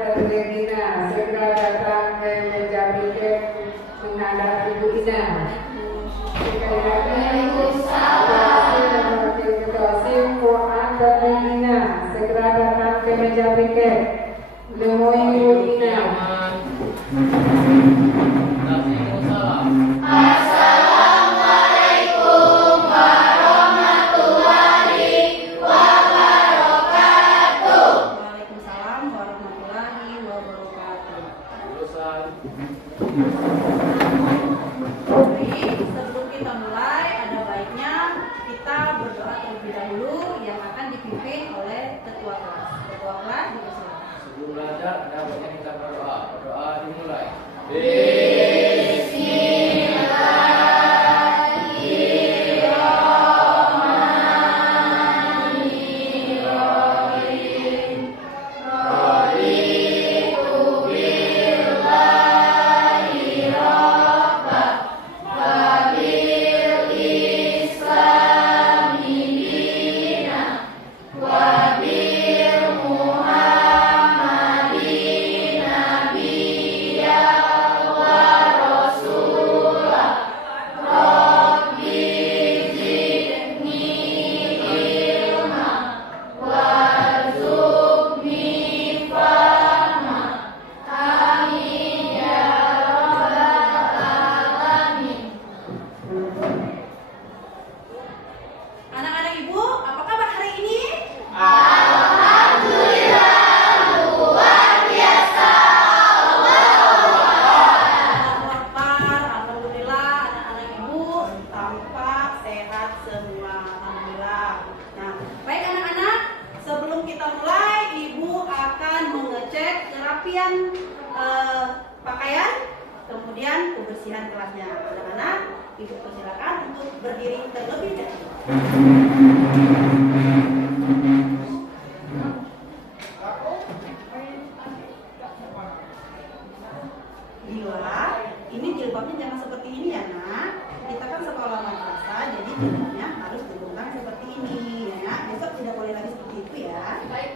dan Regina segera datang ke meja pikir menghadap Ibu Ina. Sekali lagi, Situasi dan Wakil Ketua SIM Fuad dan Regina segera datang ke meja pikir. Menemui Ibu Ina. Assalamualaikum warahmatullahi wabarakatuh. Waalaikumsalam warahmatullahi wabarakatuh. Baik, sebelum kita mulai, ada baiknya kita berdoa terlebih dahulu yang akan dipimpin oleh ketua kelas. Ketua kelas dipersilakan. Sebelum belajar, ada baiknya kita berdoa. Berdoa dimulai. Anak-anak ibu, apa kabar hari ini? Alhamdulillah, anak-anak ibu tampak sehat semua. Alhamdulillah. Nah, baik anak-anak, sebelum kita mulai, ibu akan mengecek kerapian pakaian, kemudian kebersihan kelasnya. Anak-anak, ibu persilakan untuk berdiri terlebih dahulu. Bila ini jilbabnya jangan seperti ini ya nak. Kita kan sekolah madrasah, jadi jilbabnya harus dibungkam seperti ini ya. Besok tidak boleh lagi seperti itu ya. Baik.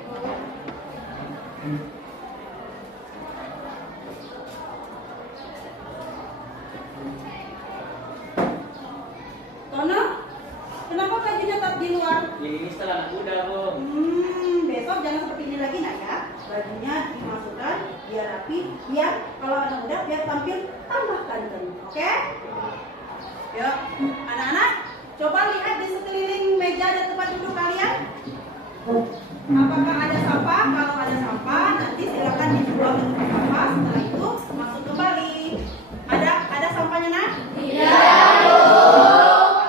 Tono, kenapa bajunya tetap di luar? Ini setelah anak muda, Bu. Besok jangan seperti ini lagi nak ya. Bajunya dimasukkan biar rapi, biar kalau anak muda biar tampil tambah ganteng. Oke? Yuk, anak-anak, coba lihat di sekeliling meja dan tempat duduk kalian. Apakah ada sampah? Kalau ada sampah, nanti silakan dibuang ke tempat sampah. Setelah itu masuk kembali. Ada sampahnya nak? Iya.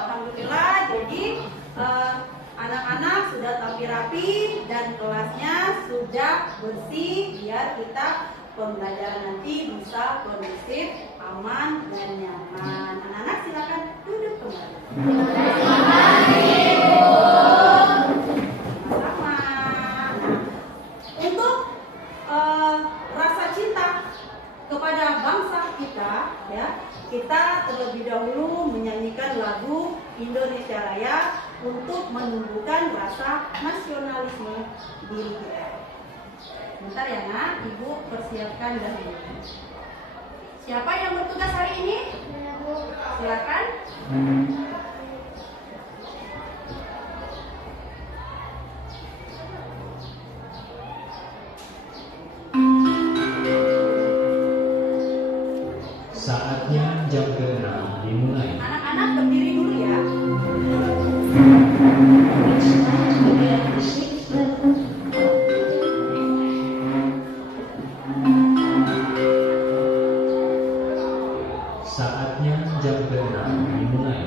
Alhamdulillah, jadi anak-anak sudah tampil rapi dan kelasnya sudah bersih biar kita pembelajaran nanti bisa kondusif, aman dan nyaman. Anak-anak silakan duduk kembali. Sama-sama. Nah, untuk rasa cinta kepada bangsa kita, ya, kita terlebih dahulu menyanyikan lagu Indonesia Raya untuk menumbuhkan rasa nasionalisme diri kita. Bentar ya nak, ibu persiapkan dahulu. Siapa yang bertugas hari ini? Silakan. Saatnya jam ke-6 dimulai. Anak-anak berdiri dulu ya. Saatnya jam ke-6 dimulai.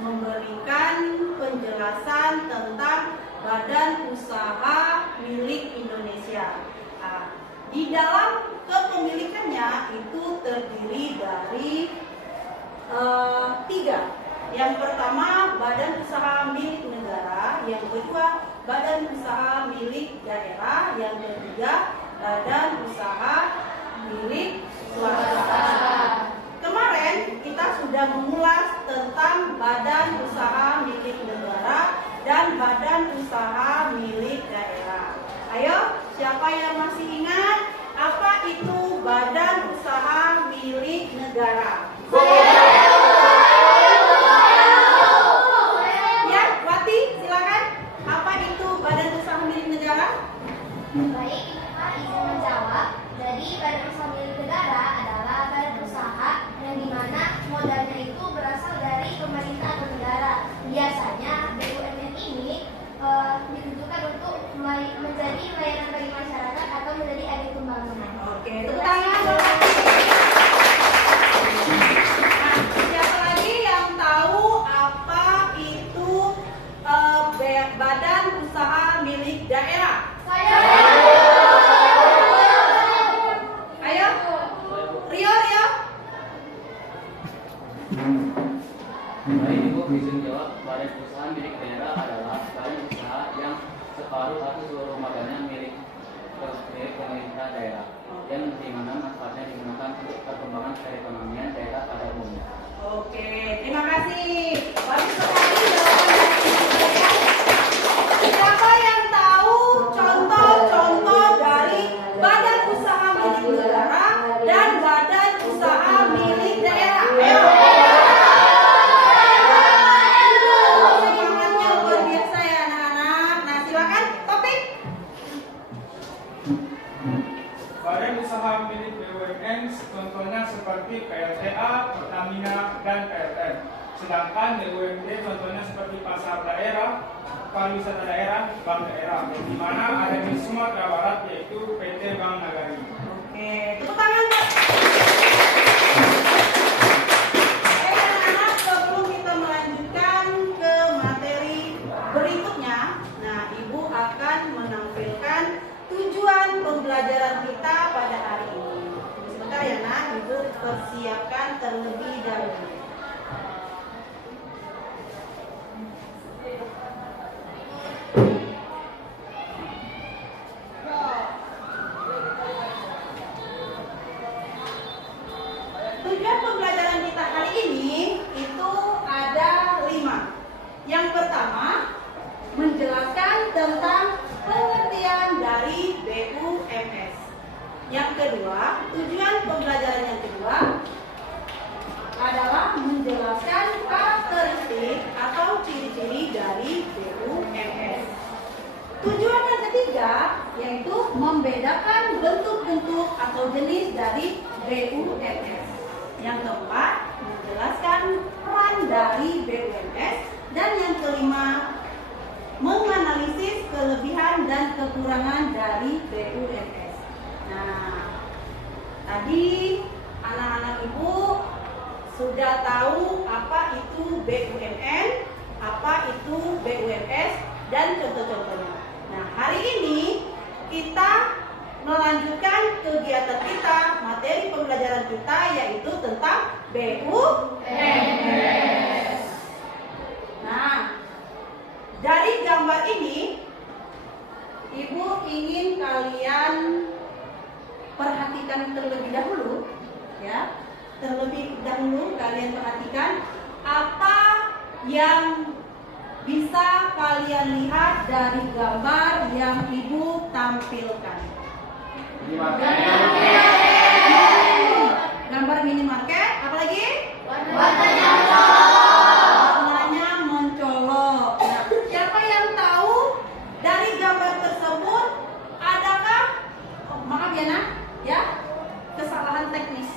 memberikan penjelasan tentang badan usaha milik Indonesia. Nah, di dalam kepemilikannya itu terdiri dari 3. Yang pertama, badan usaha milik negara. Yang kedua, badan usaha milik daerah. Yang ketiga, badan usaha milik swasta. Kemarin kita sudah mengulas tentang badan usaha milik negara dan badan usaha milik daerah. Ayo, siapa yang masih ingat apa itu badan usaha milik negara? Ya, Wati, silakan. Apa itu badan usaha milik negara? Baik, Pak izin menjawab. Jadi badan usaha milik negara adalah badan usaha yang dimana modalnya itu berasal dari pemerintah atau negara. Biasanya BUMN ini ditujukan untuk menjadi layanan bagi masyarakat atau menjadi agen pembangunan. Oke, tepuk tangan. Nah, siapa lagi yang tahu apa itu badan usaha milik daerah? Ayo, Rio. Baik, Ibu izin jawab. Badan usaha milik daerah adalah badan usaha yang separuh atau seluruh modalnya milik pemerintah daerah, yang dimana manfaatnya digunakan untuk perkembangan perekonomian daerah pada umumnya. Oke, terima kasih. Bagus sekali jawabannya. Siapa yang tahu contoh-contoh dari badan usaha milik negara dan badan usaha milik daerah? Ayo. Semangatnya luar biasa ya anak-anak. Nah, silakan topik. Badan usaha milik BUMN contohnya seperti PLTA, Pertamina, dan PLN. Sedangkan BUMD contohnya seperti pasar daerah, pariwisata daerah, bank daerah, di mana ada di Sumatera Barat yaitu PT Bank Nagari. Oke, tepuk tangan. Baik anak-anak, sebelum kita melanjutkan ke materi berikutnya, nah Ibu akan menampilkan tujuan pembelajaran kita pada hari ini. Sebentar ya nak, Ibu persiapkan terlebih dahulu. Tujuan pembelajaran kita hari ini itu ada 5. Yang pertama, menjelaskan tentang pengertian dari BUMS. Yang kedua, tujuan pembelajaran yang kedua adalah menjelaskan karakteristik atau ciri-ciri dari BUMS. Tujuan yang ketiga yaitu membedakan bentuk-bentuk atau jenis dari BUMS. Yang keempat, menjelaskan peran dari BUMS. Dan yang kelima, menganalisis kelebihan dan kekurangan dari BUMS. Nah, tadi anak-anak Ibu sudah tahu apa itu BUMN, apa itu BUMS, dan contoh-contohnya. Nah, hari ini kita melanjutkan kegiatan kita, materi pembelajaran kita yaitu tentang BUMS. Nah, dari gambar ini Ibu ingin kalian perhatikan terlebih dahulu ya. Terlebih dahulu kalian perhatikan apa yang bisa kalian lihat dari gambar yang Ibu tampilkan. Gambar minimarket, apa lagi? Warnanya mencolok. Nah, siapa yang tahu dari gambar tersebut adakah, maaf ya nak, ya, kesalahan teknis?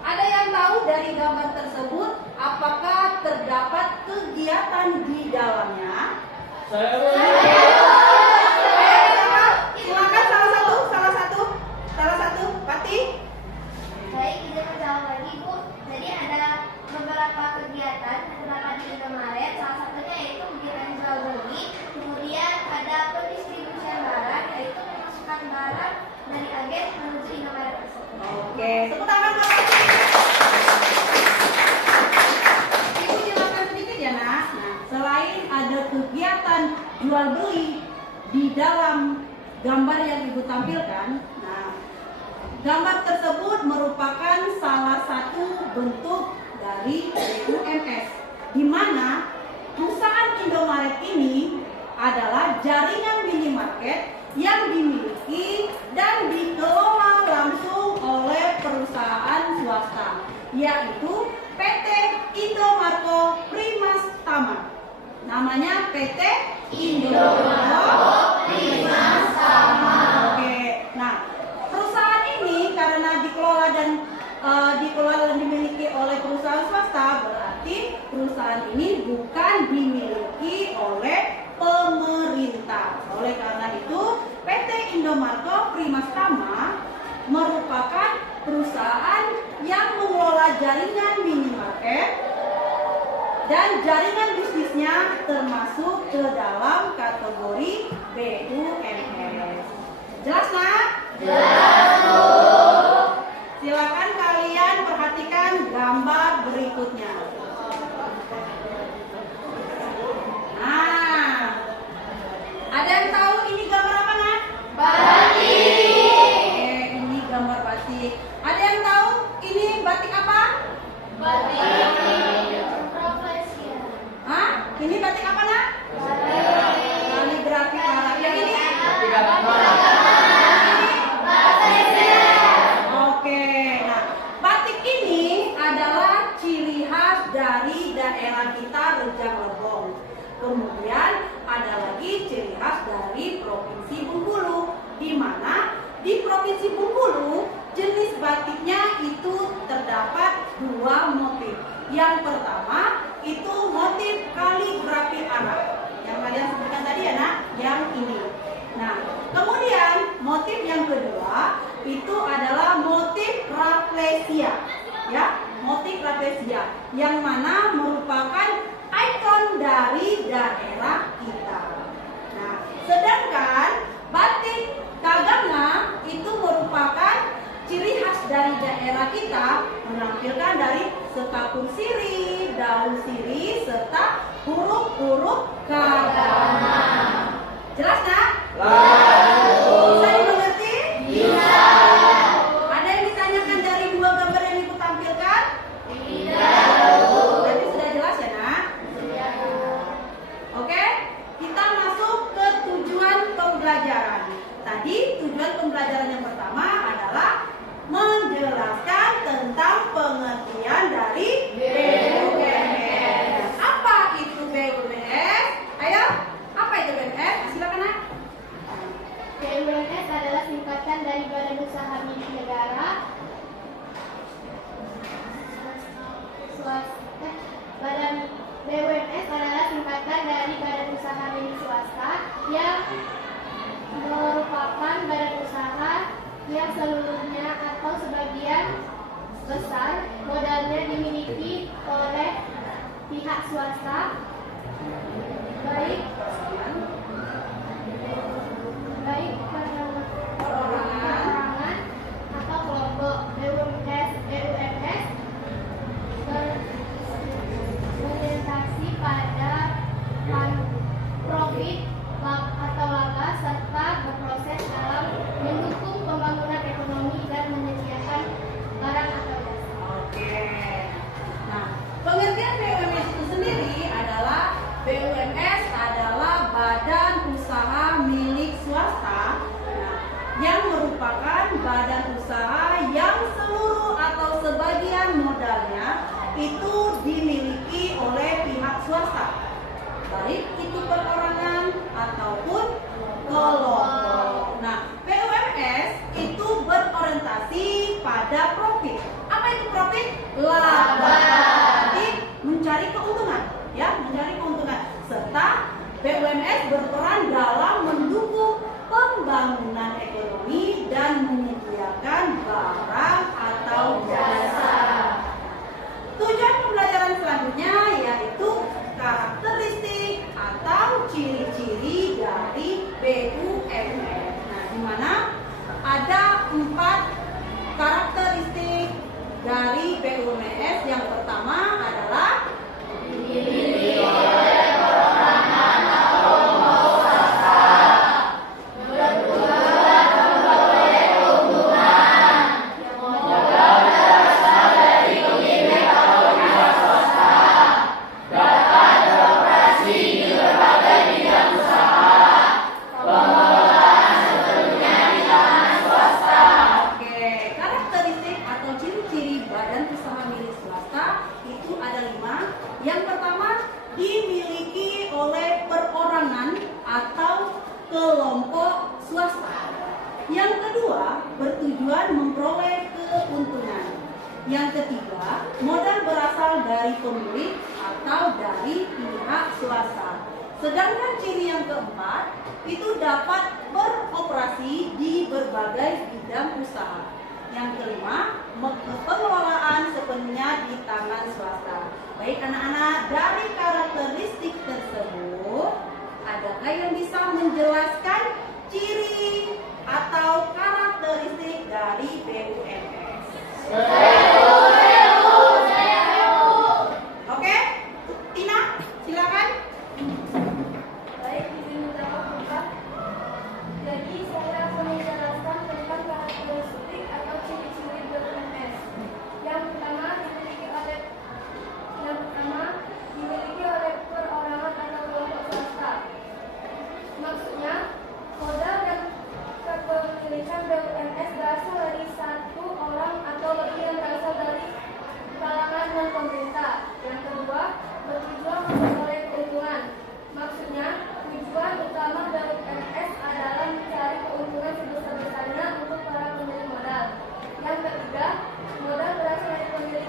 Ada yang tahu dari gambar tersebut apakah terdapat kegiatan kegiatan di dalamnya. Silakan salah satu, Pati. Baik, izin menjawab lagi Bu. Jadi ada beberapa kegiatan yang terdapat di Indomaret. Salah satunya yaitu kegiatan jual beli. Kemudian ada pendistribusian barang, yaitu memasukkan barang dari agen menuju Indomaret tersebut. Oke, tepuk tangan Pak Pati. Ibu jelaskan sedikit ya Nak. Nah, selain ada kegiatan jual beli di dalam gambar yang Ibu tampilkan, nah, gambar tersebut merupakan salah satu bentuk dari BUMS, di mana perusahaan Indomaret ini adalah jaringan minimarket yang dimiliki dan dikelola langsung oleh perusahaan swasta, yaitu PT Indomarko Primas Tama. Namanya PT Indomarko Primas Tama. Oke, nah perusahaan ini karena dikelola dan dimiliki oleh perusahaan swasta, berarti perusahaan ini bukan dimiliki oleh pemerintah. Oleh karena itu, PT Indomarko Primas Tama merupakan perusahaan yang mengelola jaringan minimarket dan jaringan bisnisnya termasuk ke dalam kategori BUMS. Jelas, Nak? Jelas, Bu. Silakan kalian perhatikan gambar berikutnya. Nah, ada yang tahu ini gambar apa, Nak? Batik. Oke, ini gambar batik. Ada yang tahu ini batik apa? Batik. Profesi. Hah? Ini batik apa, Nak? Kaligrafi Arab. Yang ini? Oke, nah batik ini adalah ciri khas dari daerah kita Rejang Lebong. Kemudian ada lagi ciri khas dari Provinsi Bengkulu, di mana di Provinsi Bengkulu jenis batiknya itu terdapat dua motif. Yang pertama itu motif kaligrafi Arab yang kalian sebutkan tadi ya Nak, yang ini. Nah, kemudian motif yang kedua itu adalah motif Rafflesia, ya, motif Rafflesia yang mana merupakan ikon dari daerah kita. Nah, sedangkan batik Kaganga itu merupakan ciri khas dari daerah kita, menampilkan dari sekapur sirih, daun sirih, serta huruf-huruf Kaganga. Jelas, Nak? Bisa dimengerti? Bisa. Ada yang ditanyakan dari dua gambar yang Ibu tampilkan? Tidak. Berarti sudah jelas ya, Nak? Sudah. Oke, kita masuk ke tujuan pembelajaran. Tadi tujuan pembelajaran yang pertama adalah menjelaskan tentang pengertian dari BUMS. Apa itu BUMS? Ayo, apa itu BUMS? Silakan, Nak. BUMS adalah singkatan dari Badan Usaha Milik Negara. Badan BUMS adalah singkatan dari Badan Usaha Milik Swasta yang merupakan badan usaha yang seluruhnya atau sebagian besar modalnya dimiliki oleh pihak swasta, baik perorangan atau kelompok. BUMS berorientasi pada profit atau laba serta berproses dalam mendukung pembangunan ekonomi dan menyediakan barang atau jasa. Oke. Nah, pengertian BUMS itu sendiri adalah BUMS adalah badan usaha milik swasta, yang merupakan badan usaha yang seluruh atau sebagian modalnya itu dimiliki oleh pihak swasta, baik itu perorangan ataupun kelompok. Nah, BUMS itu berorientasi pada profit. Apa itu profit? Laba. Jadi mencari keuntungan, ya, mencari keuntungan. pembangunan ekonomi dan menyediakan barang atau jasa. Tujuan pembelajaran selanjutnya yaitu karakteristik atau ciri-ciri dari BUMN. Nah, di mana ada 4 karakteristik dari BUMS. Yang pertama adalah yang pertama, dimiliki oleh perorangan atau kelompok swasta. Yang kedua, bertujuan memperoleh keuntungan. Yang ketiga, modal berasal dari pemilik atau dari pihak swasta. Sedangkan ciri yang keempat, itu dapat beroperasi di berbagai bidang usaha. Yang kelima, pengelolaan sepenuhnya di tangan swasta. Baik anak-anak, dari karakteristik tersebut, adakah yang bisa menjelaskan ciri atau karakteristik dari BUMS? Oke, Tina, silakan. Baik, izin menjawab Bapak. Jadi saya akan menjelaskan tentang karakteristik atau ciri-ciri BUMS. Yang pertama dimiliki oleh perorangan atau kelompok swasta. Maksudnya, modal dan kepemilikan BUMS berasal dari satu orang atau lebih yang berasal dari kalangan non-pemerintah. Yang kedua, bertujuan memperoleh keuntungan. Maksudnya, tujuan utama BUMS adalah mencari keuntungan sebesar-besarnya untuk para pemilik modal. Yang ketiga, modal berasal dari pemilik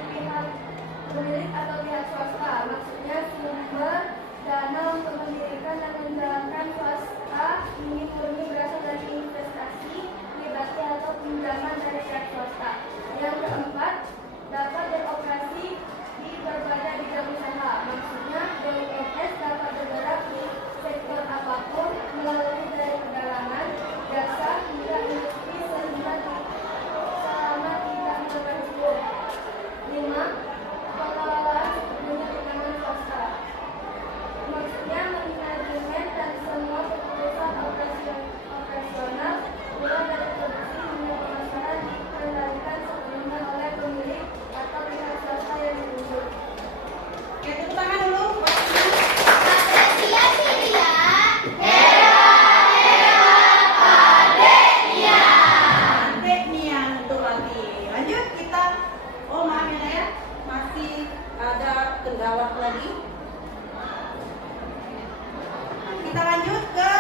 atau pihak swasta. Maksudnya, sumber dana untuk mendirikan dan menjalankan swasta ini murni berasal dari investasi, hibah atau pinjaman dari pihak swasta. Yang keempat, dapat beroperasi di berbagai bidang usaha. Maksudnya, BUMS dapat bergerak di sektor apapun melalui dari perdagangan, jasa, hingga industri sehingga selama tidak berbentuk. 5. Pengelolaan sepenuhnya di tangan swasta. Maksudnya, manajemen dan semua keputusan operasional mulai dari produksi hingga pemasaran dikendalikan sepenuhnya oleh pemilik atau pihak swasta yang ditunjuk. Oke, tepuk tangan dulu. Kendala lagi. Kita lanjut ke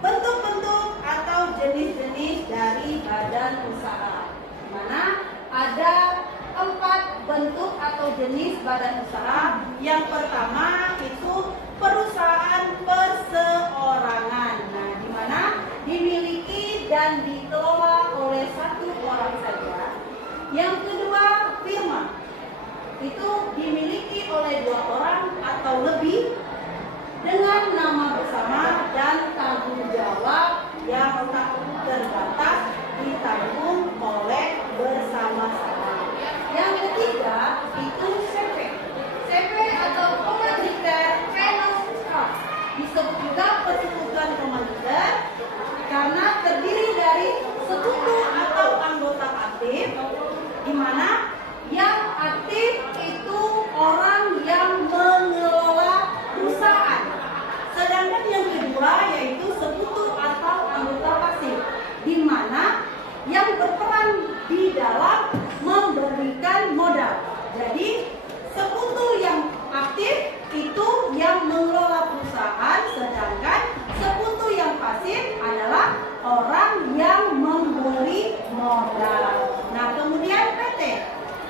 bentuk-bentuk atau jenis-jenis dari badan usaha. Di mana ada 4 bentuk atau jenis badan usaha. Yang pertama itu perusahaan perseorangan. Nah, di mana dimiliki dan dikelola oleh satu orang saja. Yang kedua, firma. Itu dimiliki oleh 2 orang atau lebih dengan nama bersama dan tanggung jawab yang tak terbatas ditanggung oleh bersama-sama. Yang ketiga itu CV. CV atau Commander Finance Staff. Disebut juga persekutuan Commander karena terdiri dari sekutu atau anggota aktif, di mana yang aktif itu orang yang mengelola perusahaan. Sedangkan yang kedua yaitu sekutu atau anggota pasif, di mana yang berperan di dalam memberikan modal. Jadi sekutu yang aktif itu yang mengelola perusahaan, sedangkan sekutu yang pasif adalah orang yang memberi modal. Nah, kemudian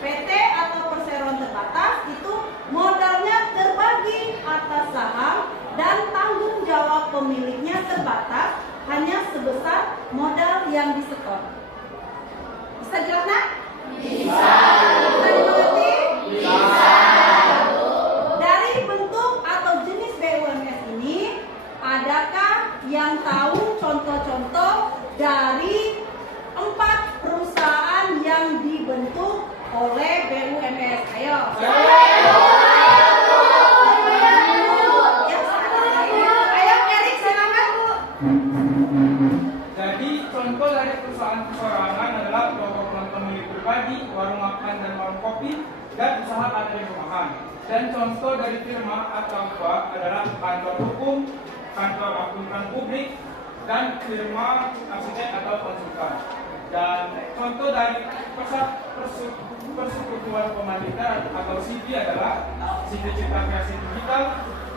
PT atau perseroan terbatas itu modalnya terbagi atas saham dan tanggung jawab pemiliknya terbatas hanya sebesar modal yang disetor. Bisa jelas nak? Bisa. Bisa dimengerti? Bisa. Dari bentuk atau jenis BUMS ini, adakah yang tahu contoh-contoh dari 4 perusahaan yang dibentuk oleh BUMS? Ayo. Ayo Erik, silakan Bu. Jadi contoh dari perusahaan persorangan adalah toko penonton milik pribadi, warung makan dan warung kopi, dan usaha catering rumahan. Dan contoh dari firma atau bank adalah kantor hukum, kantor akuntan publik, dan firma arsitek atau konsultan. Dan contoh dari persekutuan pemandita atau CV adalah CV Cipta Kreasi Digital,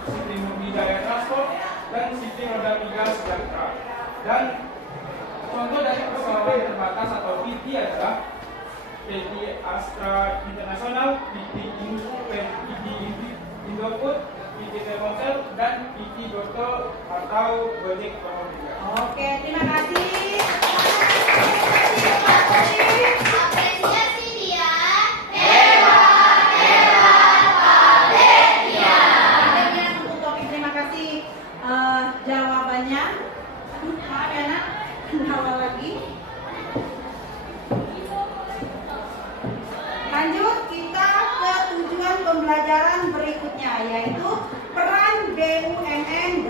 CV Murni Jaya Transport, dan CV Roda 3 Sejahtera. Dan contoh dari persoalan terbatas atau PT adalah PT Astra Internasional, PT Indofood, PT Telkomsel, dan PT Goto atau Gojek Tokopedia. Oke, terima kasih. Apresiasi dia. Akhirnya untuk topik, terima kasih jawabannya. Maaf ya nak, awal lagi. Lanjut kita ke tujuan pembelajaran berikutnya, yaitu peran BUMS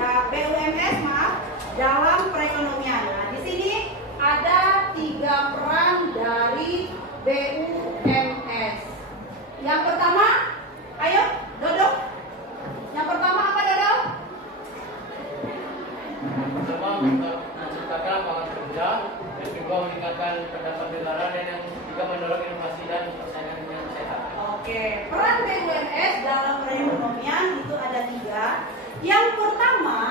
dalam perekonomian. Nah, di sini ada 3 peran dari BUMS. Yang pertama, ayo Dodo. Yang pertama apa Dodo? Pertama, menciptakan lapangan kerja, yang kedua meningkatkan pendapatan negara, dan yang ketiga mendorong inovasi dan persaingan yang sehat. Oke, peran BUMS dalam perekonomian itu ada 3. Yang pertama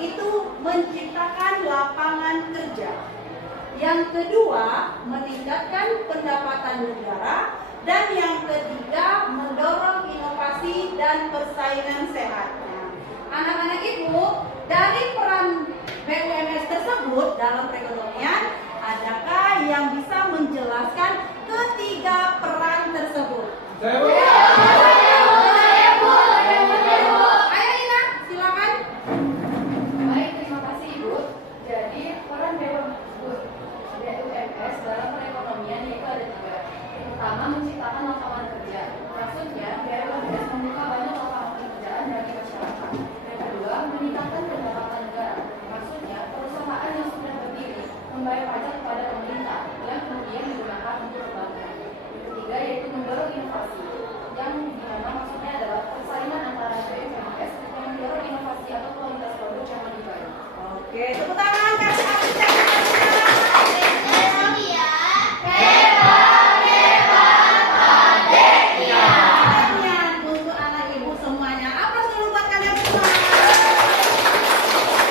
itu menciptakan lapangan kerja. Yang kedua meningkatkan pendapatan negara. Dan yang ketiga mendorong inovasi dan persaingan sehat. Anak-anak ibu, dari peran BUMS tersebut dalam perekonomian, adakah yang bisa menjelaskan ketiga peran tersebut? Ayo Ina, silakan. Baik, terima kasih Ibu. Jadi peran BUMS dalam perekonomian yaitu ada 3. Pertama, menciptakan lapangan kerja. Maksudnya BUMS membuka banyak lapangan pekerjaan bagi masyarakat. Yang kedua, meningkatkan pendapatan negara. Maksudnya perusahaan yang sudah berdiri membayar pajak kepada pemerintah yang kemudian digunakan untuk pembangunan. Yang ketiga yaitu mendorong inovasi, yang dimana maksudnya adalah persaingan antara BUMS yang mendorong inovasi atau kualitas produk yang lebih baik. Oke, tepuk tangan kasih apresiasi. Untuk anak ibu semuanya, apa dulu buat kalian semua?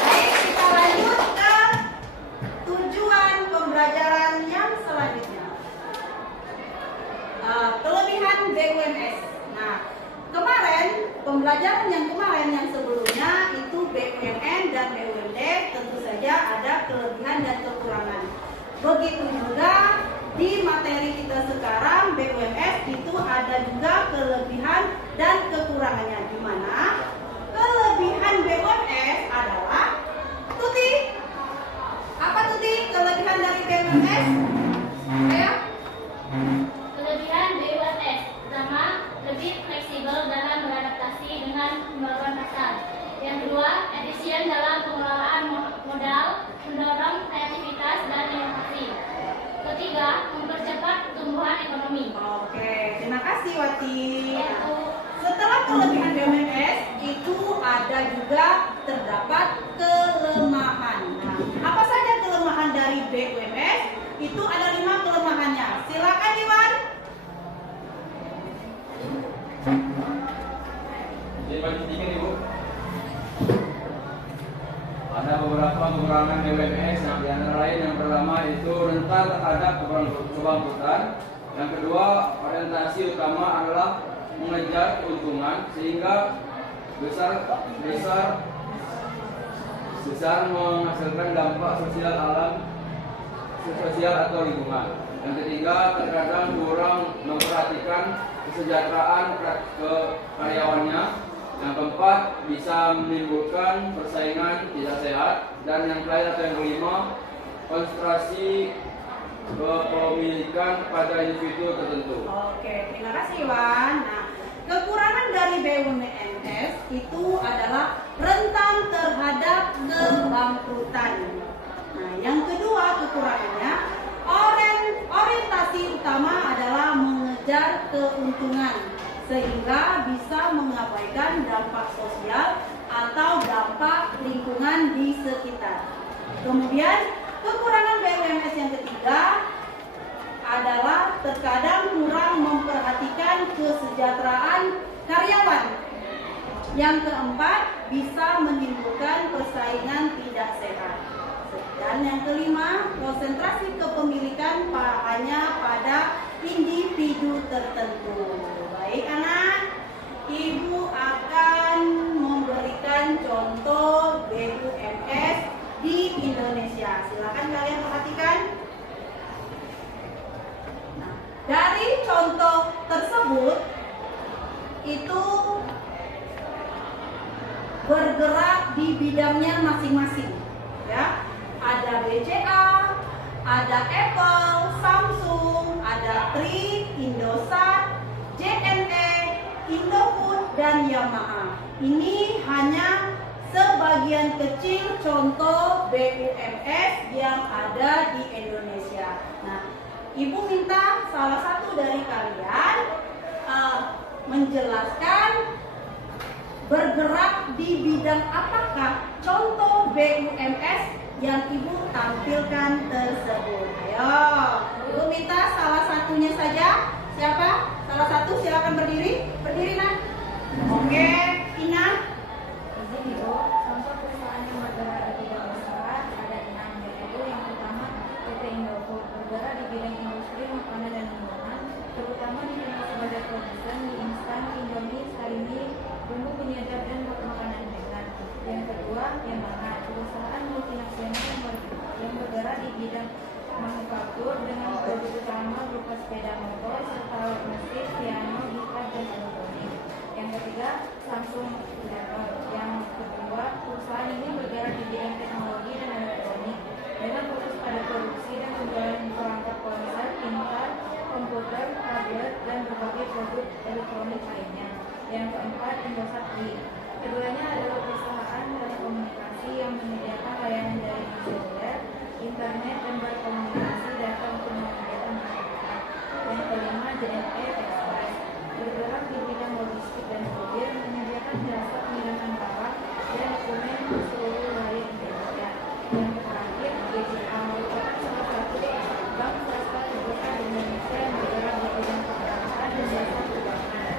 Baik, kita lanjut ke tujuan pembelajaran yang selanjutnya. Kelebihan BUMS. Nah, kemarin pembelajaran yang sebelumnya itu BUMN dan BUMD tentu saja ada kelebihan dan kekurangan. Begitu juga di materi kita sekarang BUMS itu ada juga kelebihan dan kekurangannya, di mana kelebihan BUMS adalah Tuti. Apa Tuti kelebihan dari BUMS? Ayo. Kelebihan BUMS pertama, lebih fleksibel dalam beradaptasi dengan kemampuan pasar. Yang kedua, efisien dalam pengelolaan modal, mendorong kreativitas dan inovasi. Ketiga, mempercepat pertumbuhan ekonomi. Oke, terima kasih Wati. Setelah kelebihan BUMS itu ada juga terdapat kelemahan. Nah, apa saja kelemahan dari BUMS? Itu ada 5 kelemahannya. Silakan Iwan. Jadi bagi 3 nih Bu. Ada beberapa kekurangan BUMS yang antara lain yang pertama itu rentan terhadap kebangkrutan. Yang kedua, orientasi utama adalah mengejar keuntungan sehingga besar besar menghasilkan dampak sosial atau lingkungan. Yang ketiga, terkadang kurang memperhatikan kesejahteraan karyawannya. Yang keempat, bisa menimbulkan persaingan tidak sehat. Dan yang terakhir atau yang kelima, konsentrasi kepemilikan pada individu tertentu. Oke, terima kasih Wan. Nah, kekurangan dari BUMNS itu adalah rentan terhadap kebangkrutan. Nah, yang kedua kekurangannya, orientasi utama adalah mengejar keuntungan sehingga bisa mengabaikan dampak sosial atau dampak lingkungan di sekitar. Kemudian kekurangan BUMNS yang ketiga adalah terkadang kurang memperhatikan kesejahteraan karyawan. Yang keempat, bisa menimbulkan persaingan tidak sehat. Dan yang kelima, konsentrasi kepemilikan hanya pada individu tertentu. Baik anak, Ibu akan memberikan contoh BUMNS di Indonesia. Silakan kalian perhatikan. Nah, dari contoh tersebut itu bergerak di bidangnya masing-masing, ya. Ada BCA, ada Apple, Samsung, ada Tri, Indosat, JNE, Indofood, dan Yamaha. Ini hanya sebagian kecil contoh BUMNS yang ada di Indonesia. Nah, Ibu minta salah satu dari kalian menjelaskan bergerak di bidang apakah contoh BUMNS yang Ibu tampilkan tersebut. Ayo, Ibu minta salah satunya saja. Siapa? Salah satu, silakan berdiri. Berdiri, Nak. Oke, Ina. Izin Ibu, contoh perusahaan yang bergerak di bidang usaha ada 6, yaitu yang pertama PT Indofood, bergerak di bidang industri makanan dan minuman, terutama dikenal sebagai produsen mie instan, Indomie, Sarimi, bumbu penyedap dan makanan ringan. Yang kedua, Yamaha, perusahaan multinasional yang bergerak di bidang manufaktur dengan produk utama berupa sepeda motor serta alat musik, piano, gitar, dan elektronik. Yang ketiga, Samsung. Yang kedua, perusahaan ini bergerak di bidang teknologi dan elektronik dengan fokus pada produksi dan penjualan perangkat ponsel, pintar, komputer, tablet, dan berbagai produk elektronik lainnya. Yang keempat, Indosat. Keduanya adalah perusahaan telekomunikasi yang menyediakan layanan jaringan seluler, internet, dan berkomunikasi data untuk memudahkan masyarakat. Yang kelima, JNE Express, bergerak di bidang logistik dan kurir, menyediakan jasa pengiriman barang dan dokumen ke seluruh wilayah Indonesia. Yang terakhir, BCA, merupakan salah satu bank swasta terbesar di Indonesia yang bergerak di bidang perbankan dan jasa keuangan,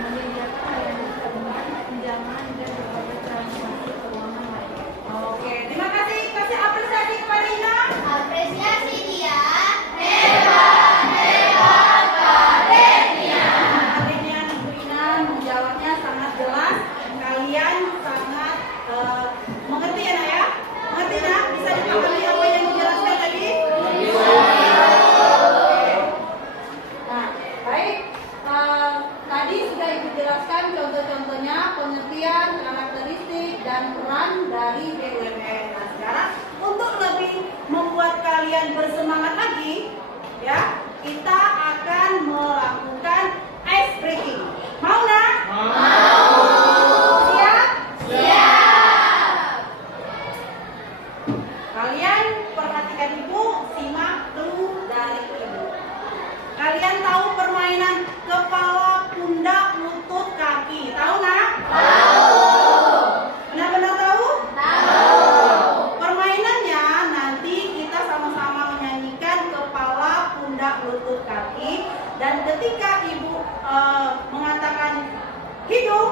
menyediakan layanan tabungan, pinjaman, dan berbagai transaksi keuangan lainnya. Oke, terima kasih. Kasih apresiasi kepada Ina. Apresiasi dia. Adiknya Ibu Ina menjawabnya sangat jelas. Kalian sangat mengerti ya, Nak ya? Mengerti, Nak? Bisa dipahami apa yang dijelaskan tadi? Oke. Nah, baik. Tadi sudah Ibu jelaskan contoh-contohnya, pengertian, karakteristik, dan peran dari BUMN. Nah, sekarang untuk lebih membuat kalian bersemangat lagi, ya, kita akan melakukan ice breaking. Mau, Nak? Siap? Kalian perhatikan Ibu, simak clue dari Ibu. Kalian tahu permainan kepala, pundak, lutut, kaki? Tahu nggak? Benar-benar tahu? Permainannya nanti kita sama-sama menyanyikan kepala, pundak, lutut, kaki. Dan ketika Ibu mengatakan hidung,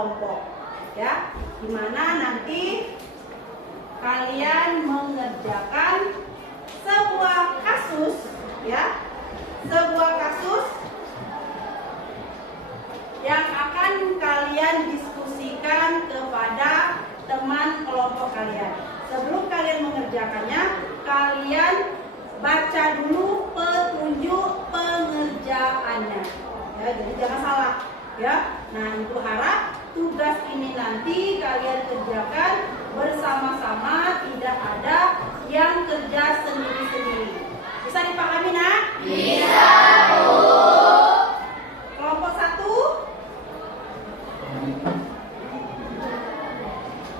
kelompok. Ya, dimana nanti kalian mengerjakan sebuah kasus, ya, sebuah kasus yang akan kalian diskusikan kepada teman kelompok kalian. Sebelum kalian mengerjakannya, kalian baca dulu petunjuk pengerjaannya. Ya, jadi jangan salah, ya. Nah, Ibu harap tugas ini nanti kalian kerjakan bersama-sama, tidak ada yang kerja sendiri-sendiri. Bisa dipahami, Nak? Bisa, Bu. Kelompok 1.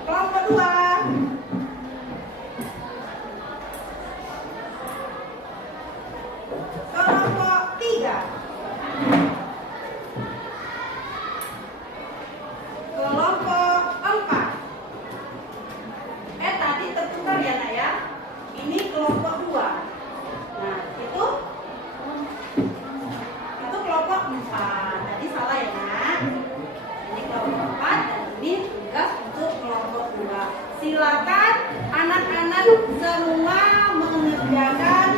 Kelompok 2. Kelompok 3. Kelompok 4. Tadi tertukar ya, Nak, ya. Ini kelompok 2. Nah, itu kelompok 4. Tadi salah ya, Nak. Ini kelompok 4 dan ini tugas untuk kelompok 2. Silakan anak-anak semua mengerjakan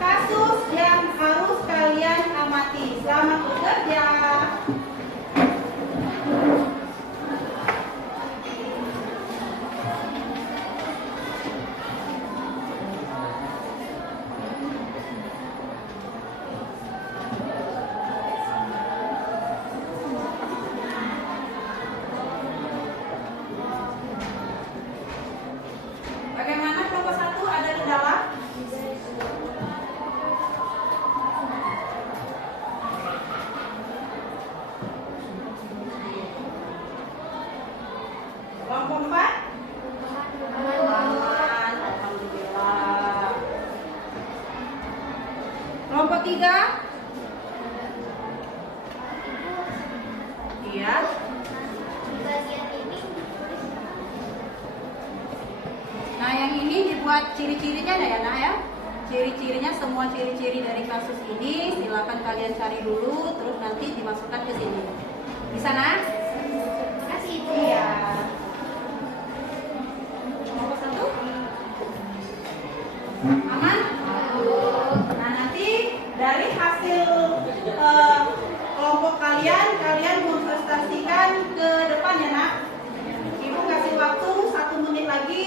kasus yang harus kalian amati. Selamat bekerja. Bagaimana kelompok 1, ada kendala? Kelompok 4? Aman, alhamdulillah. Kelompok 3? Iya. Bagian ini Nah, yang ini dibuat ciri-cirinya ada ya, Nak, ya. Ciri-cirinya, semua ciri-ciri dari kasus ini silakan kalian cari dulu, terus nanti dimasukkan ke sini. Bisa, Nak? kasih Ibu. Iya. Kelompok 1? Aman? Nah, nanti dari hasil kelompok kalian mempresentasikan ke depan ya, Nak. Ibu kasih waktu 1 menit lagi.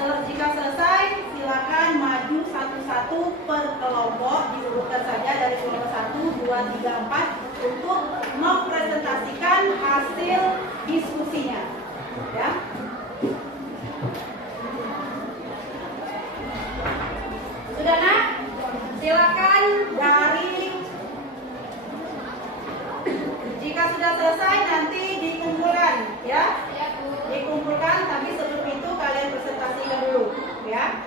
Jika selesai, silakan maju satu-satu per kelompok, diurutkan saja dari kelompok 1, 2, 3, 4 untuk mempresentasikan hasil diskusinya. Ya. Sudah, Nak? Silakan jika sudah selesai nanti dikumpulkan, ya. Dikumpulkan, tapi sebelum itu kalian presentasikan dulu, ya.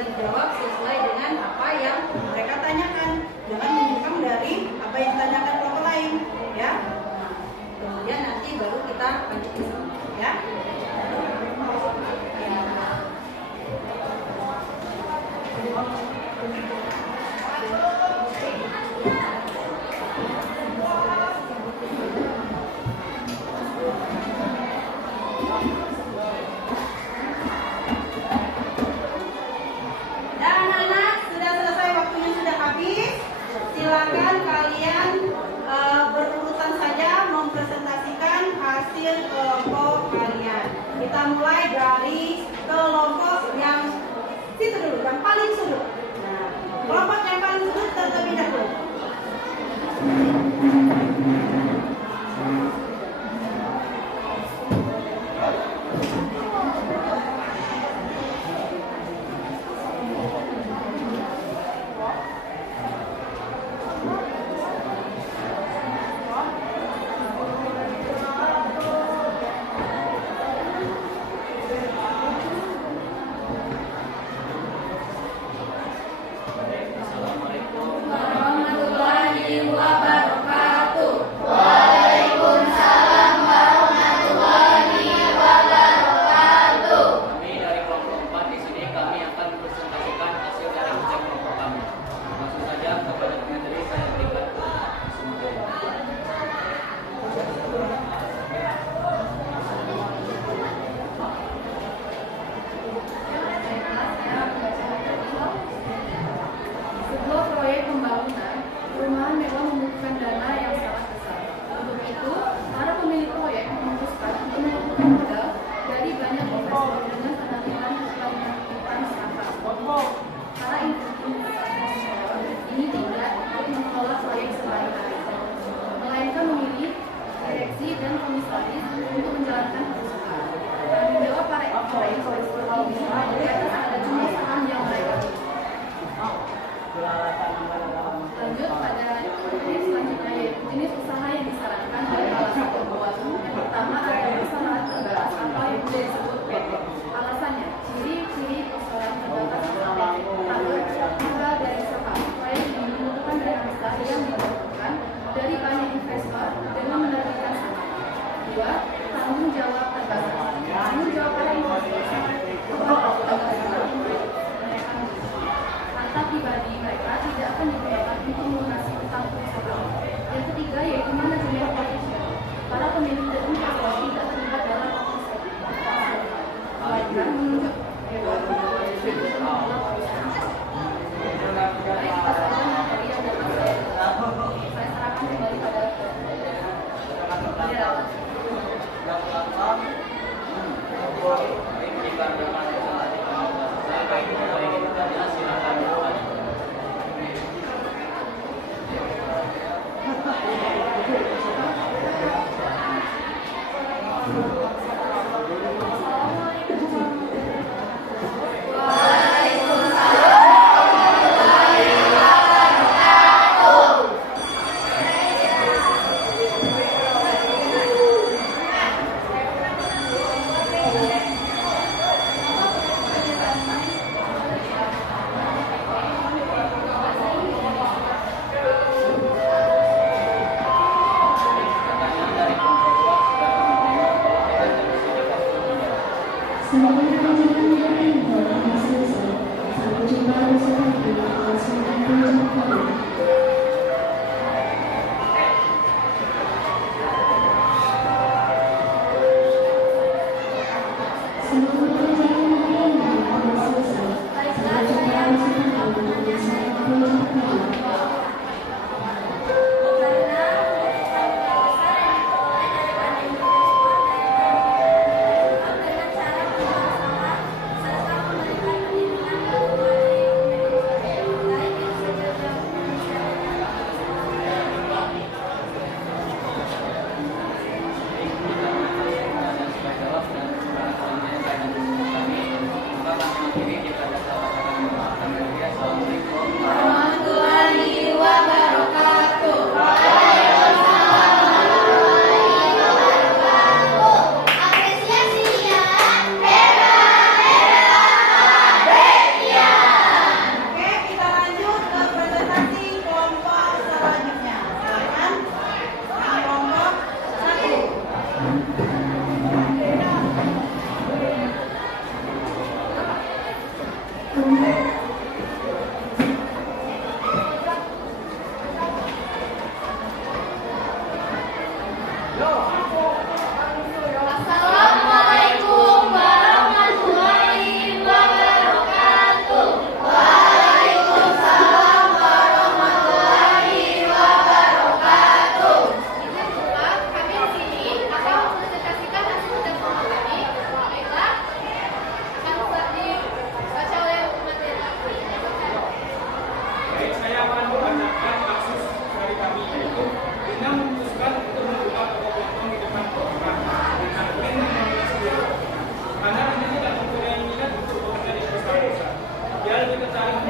dijawab sesuai dengan apa yang mereka tanyakan. Jangan menyimpang dari apa yang ditanyakan kelompok lain, ya. Nah, kemudian nanti baru kita lanjutkan, ya. Silakan kalian berurutan saja mempresentasikan hasil kelompok kalian. Kita mulai dari kelompok yang situ dulu, yang paling sudut. Nah, kelompok yang paling sudut terlebih dahulu. Lanjut pada jenis selanjutnya, yaitu jenis usaha yang disarankan dari alasan pembuat. Yang pertama adalah usaha terbatas atau yang bisa disebut PT. Alasannya, ciri-ciri persoalan terbatas atau PT adalah dari saham proyek yang dibutuhkan dana besar yang dibutuhkan dari banyak investor dengan menerbitkan saham. Dua, tanggung jawab terbatas. Tanggung jawab para investor harta pribadi mereka tidak akan digunakan untuk melunasi utang perusahaan. Yang ketiga yaitu manajemen profesional. Para pemilik dan investor tidak terlibat dalam proses melainkan menunjuk dewan pengawas untuk mengelola perusahaan. Baik, kita saja materi yang dapat saya serahkan kembali pada moderator.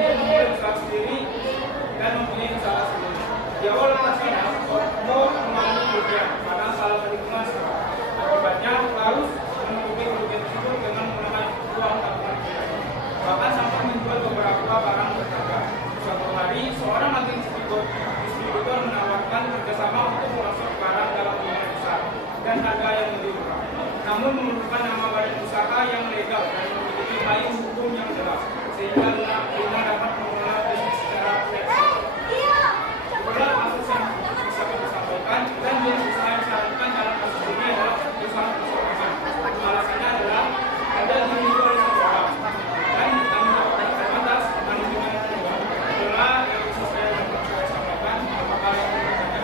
dia memulai usaha sendiri dan mempunyai usaha sendiri. Di awal nasional, mau mengambil kerugian karena salah perhitungan sekarang. Akibatnya harus menutupi kerugian tersebut dengan menggunakan uang tabungan pribadi. Bahkan sampai menjual beberapa barang berharga. Suatu hari, seorang agen distributor menawarkan kerjasama untuk memasok barang dalam jumlah besar dan harga yang lebih murah. Namun memerlukan nama badan usaha yang legal dan memiliki payung hukum yang jelas, sehingga Luna dapat mengelola bisnis secara fleksibel. Itulah kasus yang bisa kita sampaikan, dan jenis usaha yang disarankan dalam kasus ini adalah usaha perseorangan. Alasannya adalah ada dimiliki oleh satu orang dan tanggung jawab terbatas manajemen kedua. Itulah yang bisa saya sampaikan. Apakah yang bertanya?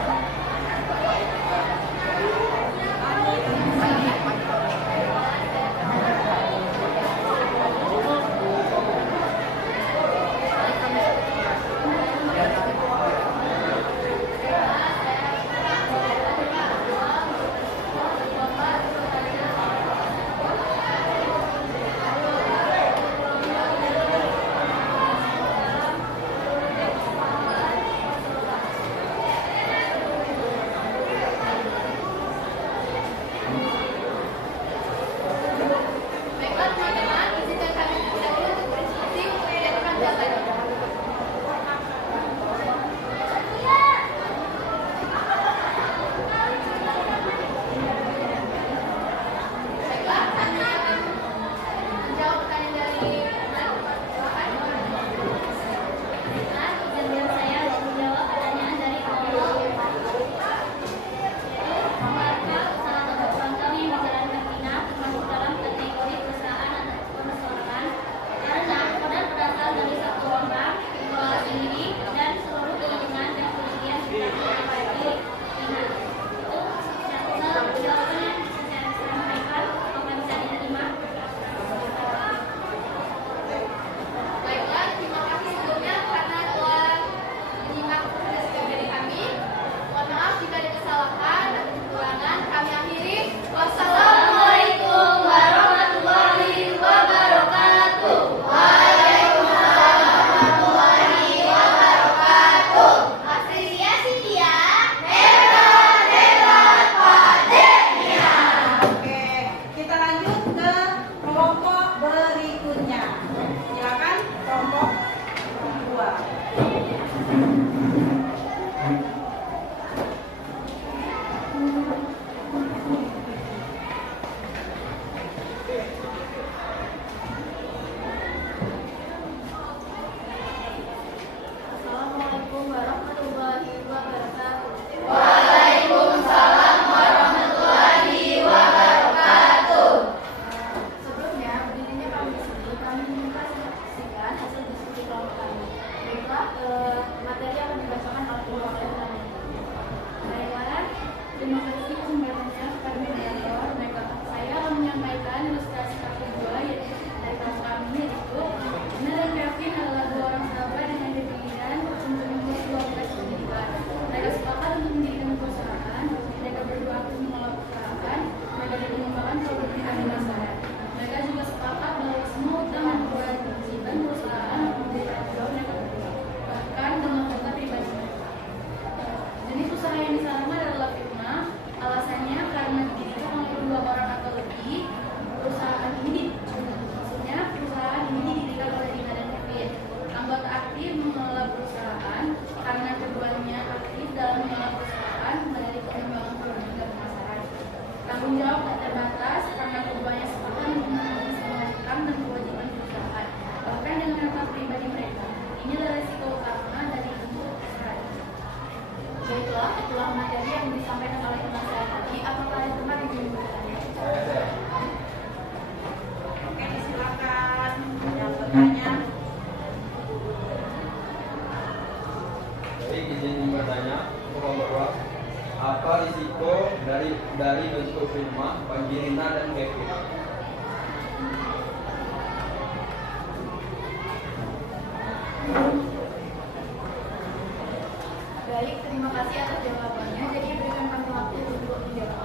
Baiklah teman-teman, izinkan kami terlebih dahulu untuk berdiskusi dan akan jawabannya. Baiklah, kami akan menjawab pertanyaan dari Nah, silakan. Nah, izinkan saya untuk menjawab pertanyaan dari apakah usaha atau contoh yang dijalankan Tina termasuk dalam kategori perusahaan atau perseorangan? Karena modal berasal dari satu orang, dikelola sendiri, dan seluruh keuntungan dan kerugian berasal dari Tina. Itu jawaban yang bisa saya sampaikan. Apa bisa diterima? Baiklah, terima kasih sebelumnya karena telah menyimak penjelasan dari kami. Mohon maaf jika ada kesalahan atau kekurangan. Kami akhiri. Wassalamualaikum warahmatullahi wabarakatuh. Waalaikumsalam warahmatullahi wabarakatuh. Apresiasi dia. Hebat, hebat, Pak Denia. Oke, kita lanjut ke kelompok berikutnya. Silakan kelompok kedua. Assalamualaikum warahmatullahi wabarakatuh. Waalaikumsalam warahmatullahi wabarakatuh. Sebelumnya, berdirinya kami di sini, kami menyaksikan hasil diskusi kelompok kami. Baiklah, materi akan dibacakan oleh kelompok kami. Baiklah, terima kasih kesempatannya kepada moderator. Baiklah, saya akan menyampaikan ilustrasi kartu kedua yaitu dari kelompok kami, yaitu Ina dan Kevin adalah dua orang sahabat yang dipilihkan untuk mengurus dua belas pendidikan. Mereka sepakat untuk mendirikan perusahaan. Mereka berdua aktif mengelola perusahaan. Mereka dikembangkan produk di masyarakat. Mereka juga sepakat bahwa semua utang dan kewajiban perusahaan memberikan jauh mereka berdua, bahkan dengan data pribadi mereka. Jenis usaha yang disarankan adalah fitnah. Alasannya karena didirikan oleh dua orang atau lebih. Perusahaan ini maksudnya perusahaan ini didirikan oleh Dina dan Kevin. Anggota aktif mengelola perusahaan karena keduanya aktif dalam mengelola perusahaan dari pengembangan produk dan pemasaran. Tanggung jawab tak terbatas karena keduanya sepakat menanggung semua utang dan kewajiban perusahaan, bahkan dengan harta pribadi mereka. Inilah resiko utama dari bentuk usaha. Baiklah, itulah materi yang disampaikan oleh teman saya tadi. Apakah ada teman yang ingin bertanya? Oke, silakan yang bertanya. Baik, izin bertanya untuk kelompok apa risiko dari bentuk firma bagi Rina dan Kevin? Baik, terima kasih atas jawabannya. Jadi berikan kami waktu untuk menjawab.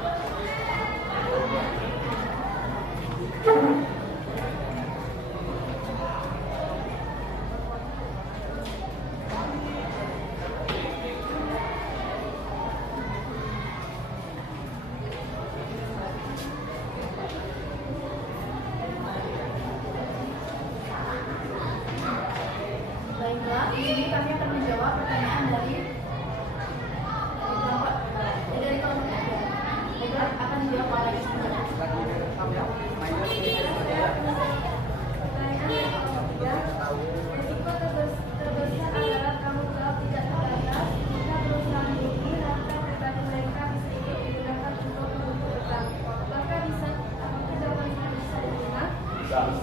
Baiklah,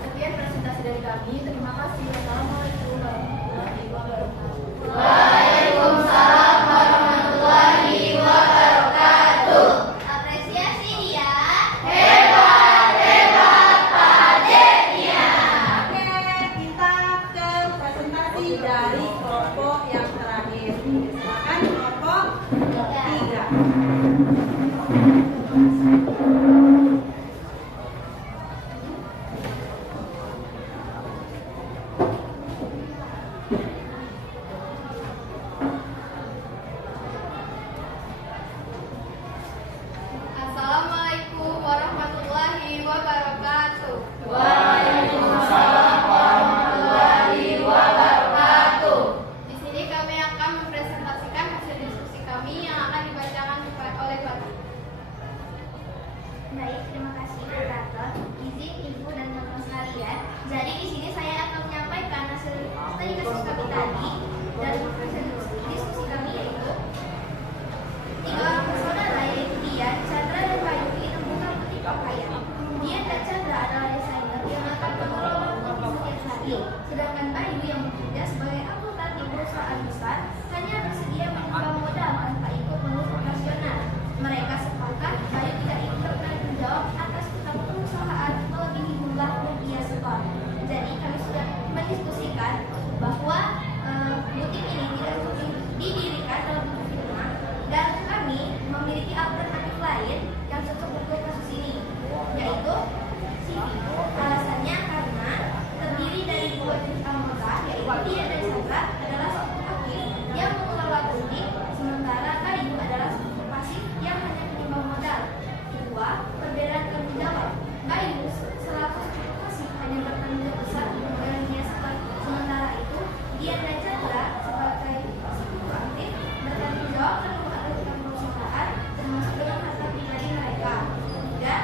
sekian presentasi dari kami. Terima kasih. Wassalamualaikum warahmatullahi wabarakatuh. Waalaikumsalam warahmatullahi wabarakatuh. Apresiasi dia. Hebat, hebat, Pade dia. Oke, kita ke presentasi dari kelompok yang terakhir. Silakan kelompok 3. Assalamualaikum warahmatullahi wabarakatuh. Waalaikumsalam warahmatullahi wabarakatuh. Di sini kami akan mempresentasikan hasil diskusi kami yang akan dibacakan oleh Bapak. Baik, terima kasih moderator, izin ibu dan teman-teman sekalian. Jadi di sini saya akan menyampaikan hasil studi kasus kami tadi dan hasil diskusi kami yaitu 3 orang bersaudara yaitu Dian, Chandra, dan Bayu ditemukan putih pakaian. Dian dan Chandra adalah desainer yang akan mengelola bisnis setiap hari, sedangkan Bayu yang bekerja sebagai akuntan di perusahaan besar hanya bersedia menyumbang modal tanpa ikut mengurus operasional. Mereka sepakat Bayu tidak ikut bertanggung jawab atas utang perusahaan melebihi jumlah yang ia setor. Jadi kami sudah mendiskusikan bahwa butik ini tidak didirikan dalam bentuk firma dan kami memiliki alternatif lain yang cocok untuk kasus ini, yaitu CV. Alasannya karena terdiri dari 2 jenis anggota, yaitu Dian dan Chandra adalah satu aktif yang mengelola butik, sementara Bayu adalah satu pasif yang hanya menimbang modal. Kedua, perbedaan tanggung jawab. Bayu selaku satu pasif hanya bertanggung jawab besar dengan dia sementara itu Dian dan Chandra sebagai sekutu aktif bertanggung jawab penuh atas utang perusahaan termasuk dengan harta pribadi mereka. Dan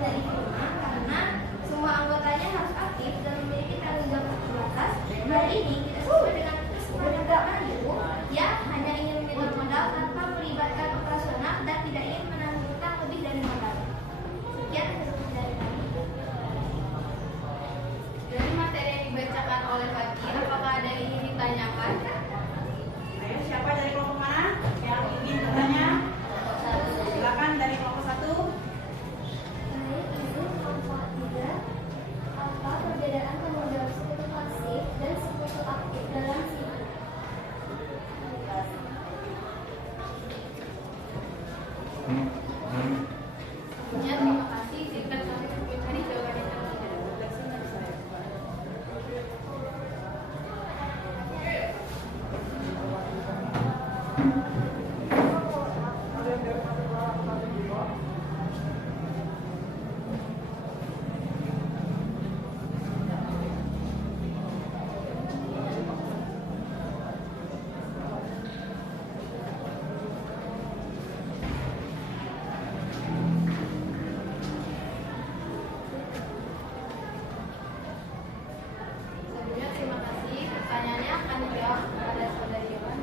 dari firma karena semua anggotanya harus aktif dan memiliki tanggung jawab terbatas. Hal ini tidak sesuai dengan kesepakatan Bayu yang hanya ingin memegang modal tanpa melibatkan operasional dan tidak ingin menanggung utang lebih dari modal. Sekian kesempatan dari kami. Dari materi yang dibacakan oleh Bagi, apakah ada yang ingin ditanyakan? Ayo, siapa dari kelompok mana yang ingin bertanya? Silakan dari kelompok 1. Baik, izin kelompok 3. Apa perbedaan tanggung jawab sekutu pasif dan sekutu aktif dalam CV? Ya, terima kasih. Izinkan kami mencari jawaban yang terbaik. Sebelumnya terima kasih. Pertanyaannya akan dijawab kepada saudari Iwan.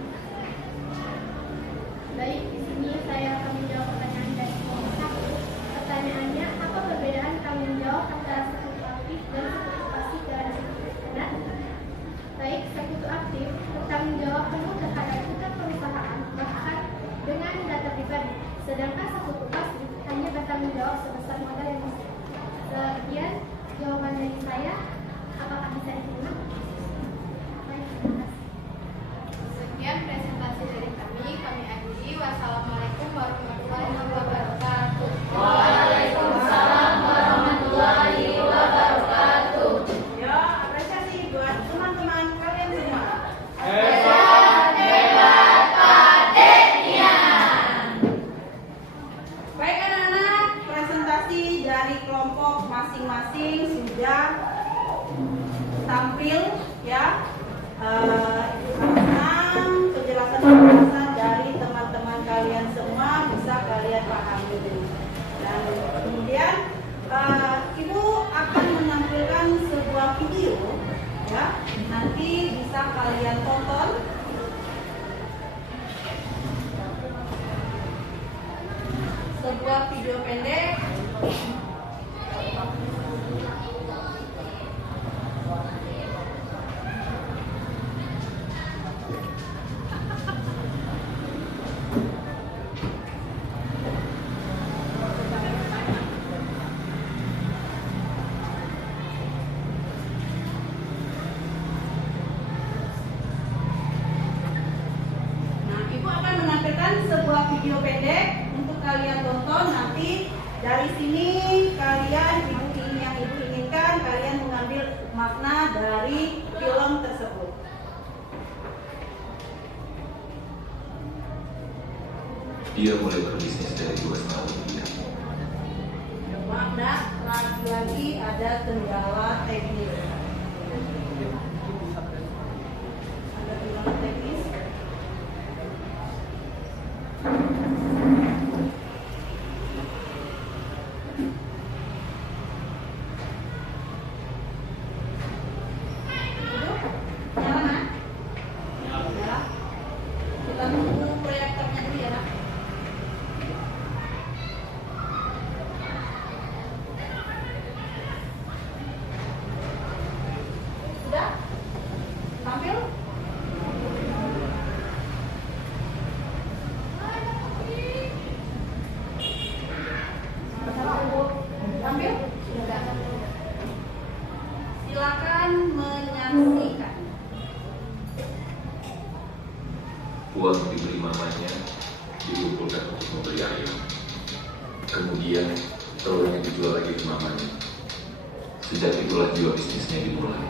Baik, di sini saya akan menjawab pertanyaan dari kelompok 1. Pertanyaannya, apa perbedaan tanggung jawab antara sekutu aktif dan sekutu pasif dalam sekutu standar? Baik, sekutu aktif bertanggung jawab penuh terhadap utang perusahaan bahkan dengan data pribadi, sedangkan sekutu pasif hanya bertanggung jawab sebesar modal yang besar. Sekian jawaban dari saya. Apakah bisa diterima? Baik, terima kasih. Sekian presentasi dari kami. Kami akhiri. Wassalamualaikum warahmatullahi wabarakatuh. Waalaikumsalam warahmatullahi wabarakatuh. Ya, apresiasi buat teman-teman kalian semua. Hebat, hebat, Pade dia. Baik anak-anak, presentasi dari kelompok masing-masing sudah tampil ya. Penjelasan dari teman-teman kalian semua bisa kalian pahami. Dan kemudian Ibu akan menampilkan sebuah video ya. Nanti bisa kalian tonton. Sebuah video pendek makna dari film tersebut. Dia mulai berbisnis dari 2,5 tahun dia. Makna lagi-lagi ada kendala teknis. Ada kendala teknis. Kita tunggu proyektornya dulu ya, Nak. Sudah? Tampil? Tampil? Silakan menyaksikan. Uang yang diberi mamanya dikumpulkan untuk membeli ayam. Kemudian telurnya dijual lagi ke mamanya. Sejak itulah jiwa bisnisnya dimulai.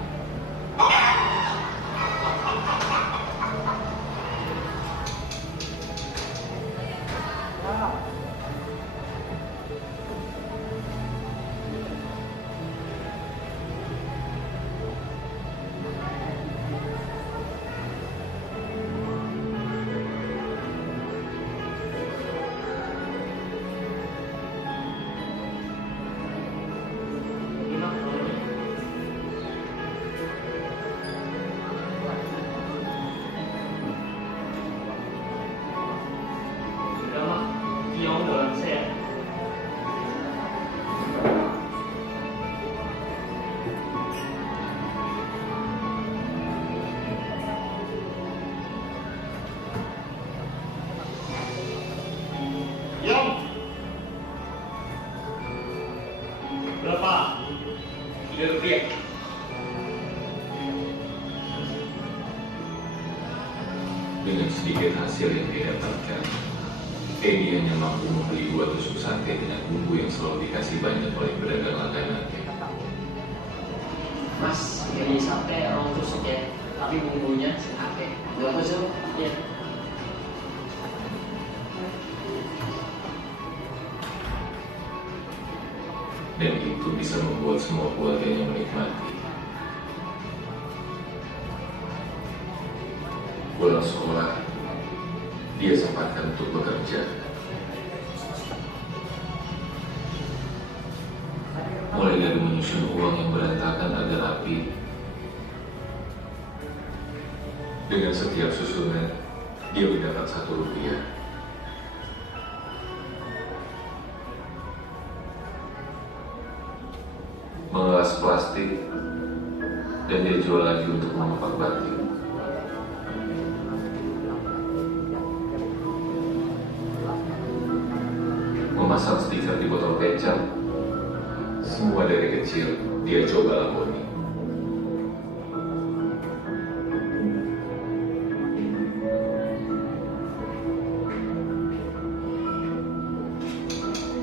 Berapa? Rp3. Dengan sedikit hasil yang dia dapatkan, Edi hanya mampu membeli 2 tusuk sate dengan bumbu yang selalu dikasih banyak oleh pedagang langganannya. Mas, ini sate orang tusuk ya, tapi bumbunya sate. 2 tusuk? Ya. Dan itu bisa membuat semua keluarganya menikmati. Pulang sekolah, dia sempatkan untuk bekerja. Mulai dari menyusun uang yang berantakan agar rapi. Dengan setiap susunan, dia mendapat Rp1. Mengelas plastik, dan dia jual lagi untuk mengepak batik. Memasang stiker di botol kecap, semua dari kecil dia coba lakoni.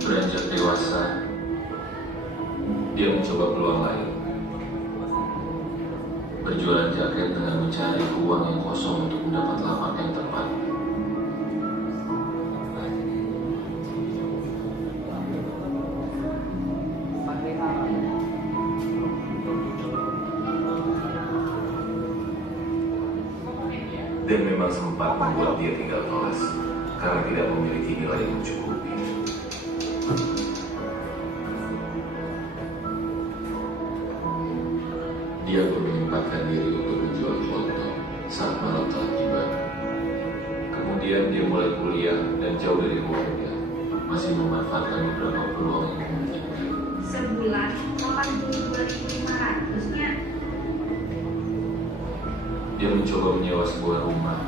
Beranjak dewasa, dia mencoba peluang lain. Berjualan jaket dengan mencari uang yang kosong untuk mendapat lapak yang tepat. Dan memang sempat membuat dia tinggal kelas karena tidak memiliki nilai yang mencukupi. Dia pun menyempatkan diri untuk menjual foto saat malam telah tiba. Kemudian dia mulai kuliah dan jauh dari keluarga, masih memanfaatkan beberapa peluang yang memungkinkan. Sebulan 82.500-nya. Dia mencoba menyewa sebuah rumah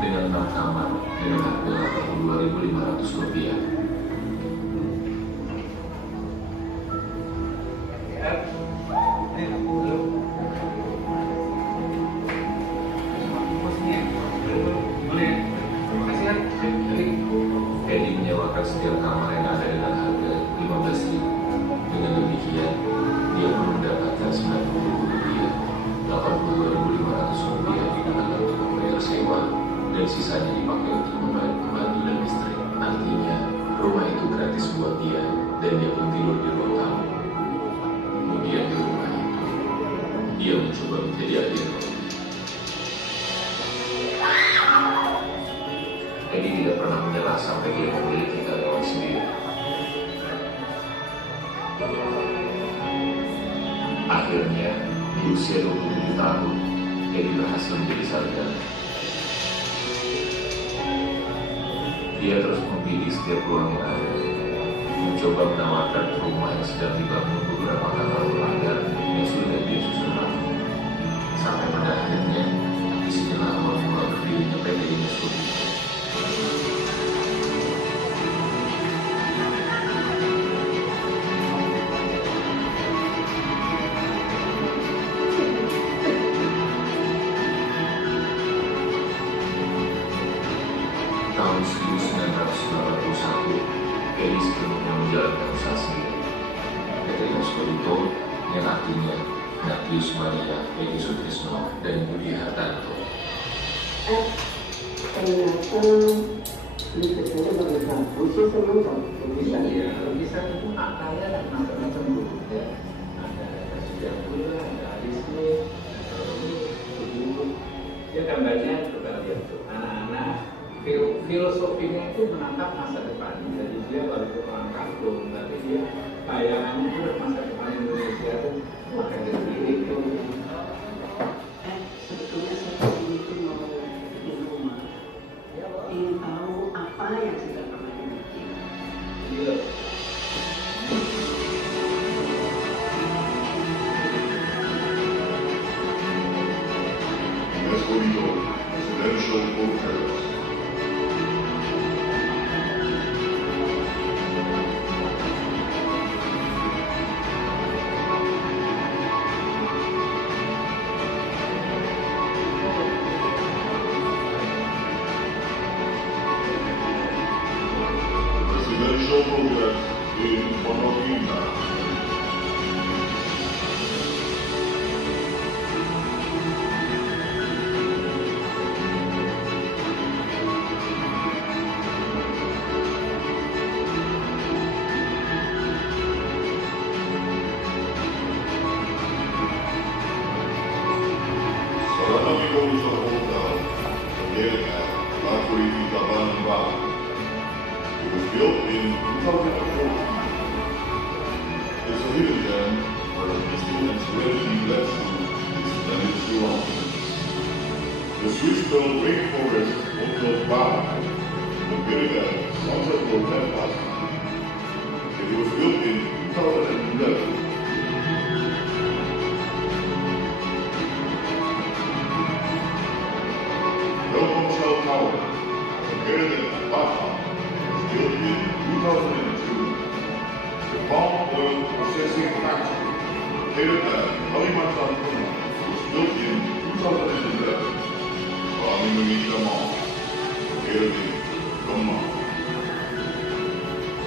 dengan 6 kamar dengan harga Rp82.500. Edi menyewakan setiap kamar yang ada dengan harga Rp15.000. Dengan demikian, dia pun mendapatkan Rp90.000. dan dia pun tidur di ruang tamu. Kemudian di rumah itu, dia mencoba menjadi agen. Eddie tidak pernah menyerah sampai dia memiliki karyawan sendiri. Akhirnya, di usia 27 tahun, Eddie berhasil menjadi sarjana. Dia terus membidik setiap ruang yang ada, mencoba menawarkan rumah yang sedang dibangun beberapa kakak pelanggan yang sudah dia susun rapi. Sampai pada akhirnya, disinilah awal mula berdirinya PT Unesco. Tahun 1981, Eddie sepenuhnya menjalankan usaha sendiri. PT Unesco itu yang artinya Ignatius Maria Edi Sutrisno dan Budi Hartanto. Ternyata saya bagi kamu sih senang kok lukisan ya. Lukisan itu akarnya dan macam-macam dulu ya. Ada sejarah pula, ada alisme, dulu. Ya gambarnya coba lihat tuh anak-anak filosofinya itu menatap masa depan. Jadi dia baru ke orang kampung, tapi dia bayangannya itu masa depan Indonesia itu makan sendiri itu. Sebetulnya saya itu mau bikin rumah. Ingin tahu apa yang sudah pernah dibikin. Iya. Escondido, Residential Hotels. Residential projects in Ponokina. Sarana Mimosa Hotel, located at La Corita Banba. It was built in 2004. It's a hidden gem where the peaceful and serenity led to its splendid surroundings. The Swiss-built rainforest Hotel Bar, located at Sunset Hotel Plaza. It was built in 2011. Belmont Cell Tower, located at Baja, was built in 2002. The palm oil processing factory, located at Kalimantan Puna, was built in 2011. Bali Indonesia Mall, located in Kemang.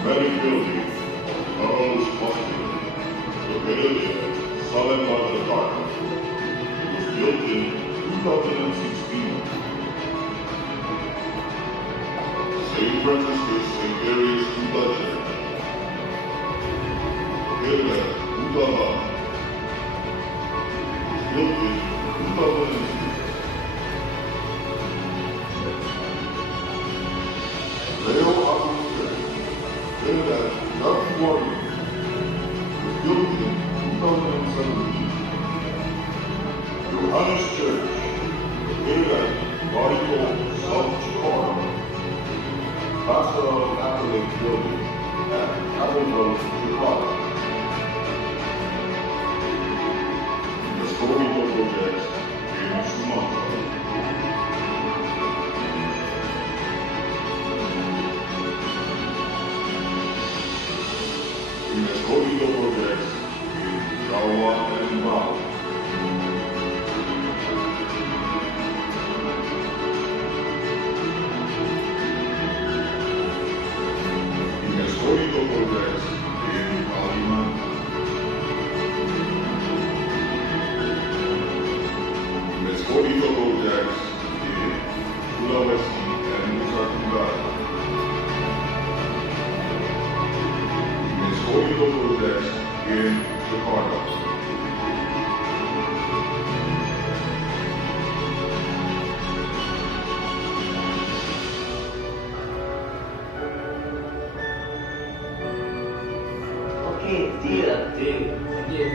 Medic Building, Carlos Hospital, located in Salemba, Jakarta. It was built in 2016. St. Franciscus St. Mary's Utah, located at Utah, was built in 2002. Leo Apple Church, located at Lucky Warrior, was built in 2017. Johannes Church, located at Barrio, South Chicago. Pastoral Catholic Building at Capitol, Chicago. Historical projects in Sumatra. Historical projects in Jawa and Bali. Historical projects in Kalimantan. Historical projects in Sulawesi and Nusa Tenggara. Jakarta. Okay, deal. Thank you.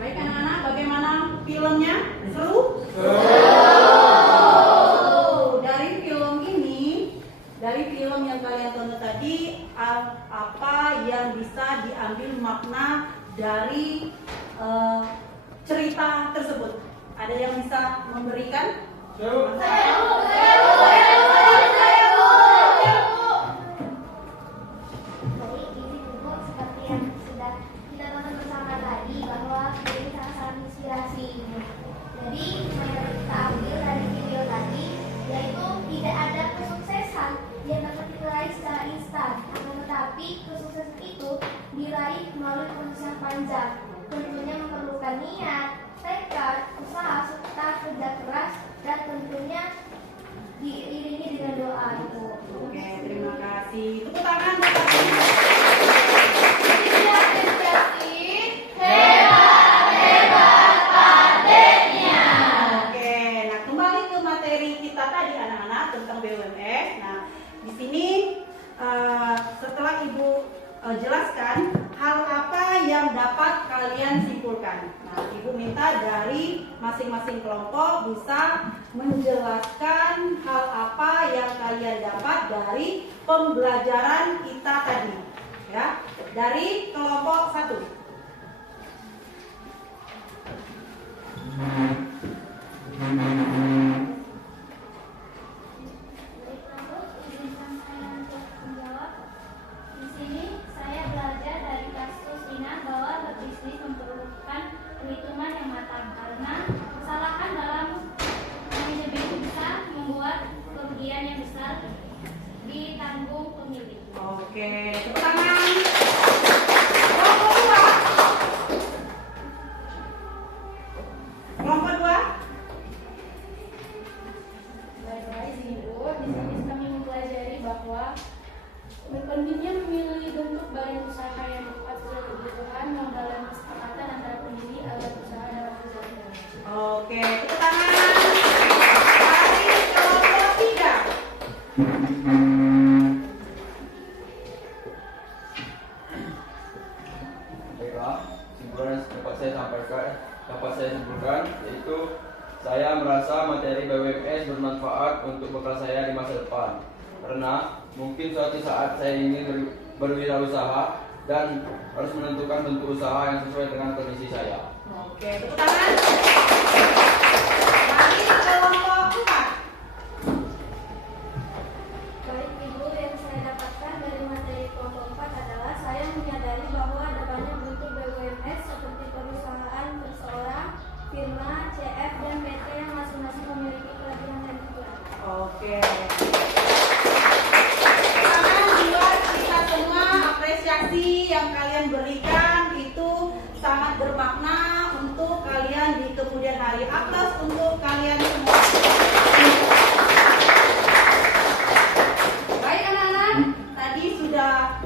Baik anak-anak, bagaimana filmnya? Seru? Dari film yang kalian tonton tadi, apa yang bisa diambil makna dari cerita tersebut? Ada yang bisa memberikan? Baik, ini buku seperti yang sudah kita tonton bersama tadi, bahwa ini sangat-sangat inspirasi. Jadi, yang kita ambil dari video tadi, yaitu tidak ada kesuksesan yang dapat diraih secara instan, tetapi kesuksesan itu diraih melalui proses yang panjang. Tentunya memerlukan niat, tekad, usaha, serta kerja keras, dan tentunya diiringi dengan doa itu. Oke, terima kasih. Tepuk tangan buat Kak Tina. Oke, nah kembali ke materi kita tadi anak-anak tentang BUMS. Nah, di sini setelah Ibu jelaskan hal apa yang dapat kalian simpulkan. Nah, Ibu minta dari masing-masing kelompok bisa menjelaskan hal apa yang kalian dapat dari pembelajaran kita tadi. Ya, dari kelompok 1. Izinkan saya untuk menjawab. Di sini saya belajar dari kasus Ina bahwa berbisnis memerlukan perhitungan yang matang karena kesalahan dalam manajemen bisa membuat kerugian yang besar ditanggung pemilik. Oke, tepuk tangan. Kelompok 2. Kelompok 2. Baik-baik Ibu, di sini kami mempelajari bahwa pentingnya memilih bentuk badan usaha yang tepat sesuai kebutuhan, modal dan kesepakatan antara pendiri agar usaha dapat berjalan. Oke, tepuk tangan. Dari kelompok 3. Baiklah, kesimpulan yang dapat saya simpulkan yaitu saya merasa materi BUMS bermanfaat untuk bekal saya di masa depan. Karena mungkin suatu saat saya ingin berwirausaha dan harus menentukan bentuk usaha yang sesuai dengan kondisi saya. Oke, tepuk tangan. Dari kelompok 4. Baik Ibu, yang saya dapatkan dari materi kelompok 4 adalah saya menyadari bahwa ada banyak bentuk BUMS seperti perusahaan perseorang, firma, CF, dan PT yang masing-masing memiliki kelebihan dan kekurangan. Oke. Karena buat kita semua apresiasi yang kalian berikan itu sangat bermakna untuk kalian di kemudian hari. Atas untuk kalian semua. Baik anak-anak, tadi sudah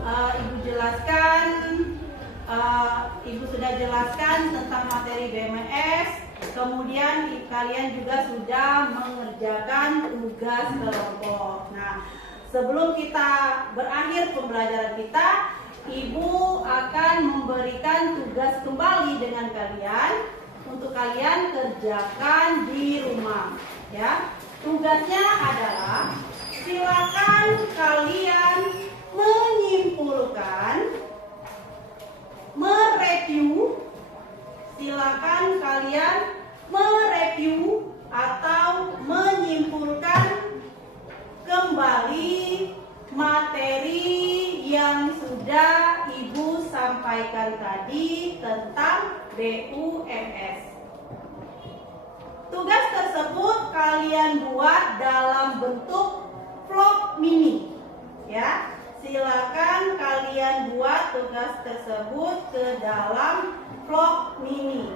Ibu sudah jelaskan tentang materi BMS. Kemudian kalian juga sudah mengerjakan tugas kelompok. Nah, sebelum kita berakhir pembelajaran kita, Ibu akan memberikan tugas kembali dengan kalian untuk kalian kerjakan di rumah. Ya, tugasnya adalah silakan kalian menyimpulkan, mereview. Silakan kalian mereview atau menyimpulkan kembali materi yang sudah Ibu sampaikan tadi tentang BUMS. Tugas tersebut kalian buat dalam bentuk vlog mini. Ya, silakan kalian buat tugas tersebut ke dalam vlog mini.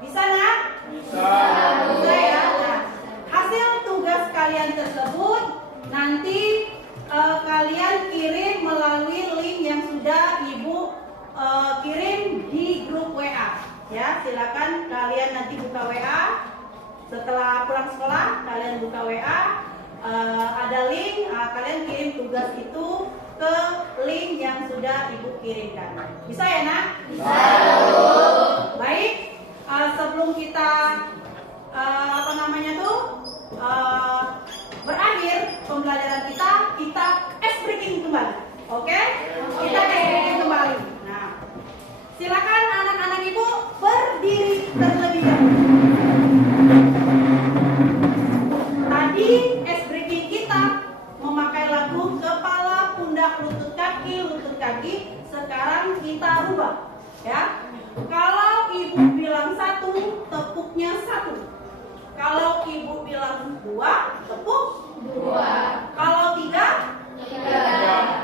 Bisa nak? Bisa. Bisa ya. Nah, hasil tugas kalian tersebut nanti kalian kirim melalui link yang sudah ibu kirim di grup WA. Ya, silakan kalian nanti buka WA. Setelah pulang sekolah, kalian buka WA, ada link, kalian kirim tugas itu ke link yang sudah ibu kirimkan. Bisa ya nak? Bisa. Baik, sebelum kita berakhir pembelajaran kita ice breaking kembali. Oke? Kita ice breaking kembali. Nah, silakan anak-anak ibu berdiri terlebih dahulu. Tadi ice breaking kita memakai lagu kepala, pundak, lutut kaki. Sekarang kita rubah, ya. Kalau ibu bilang 1, tepuknya 1. Kalau ibu bilang 2, tepuk 2. Kalau 3,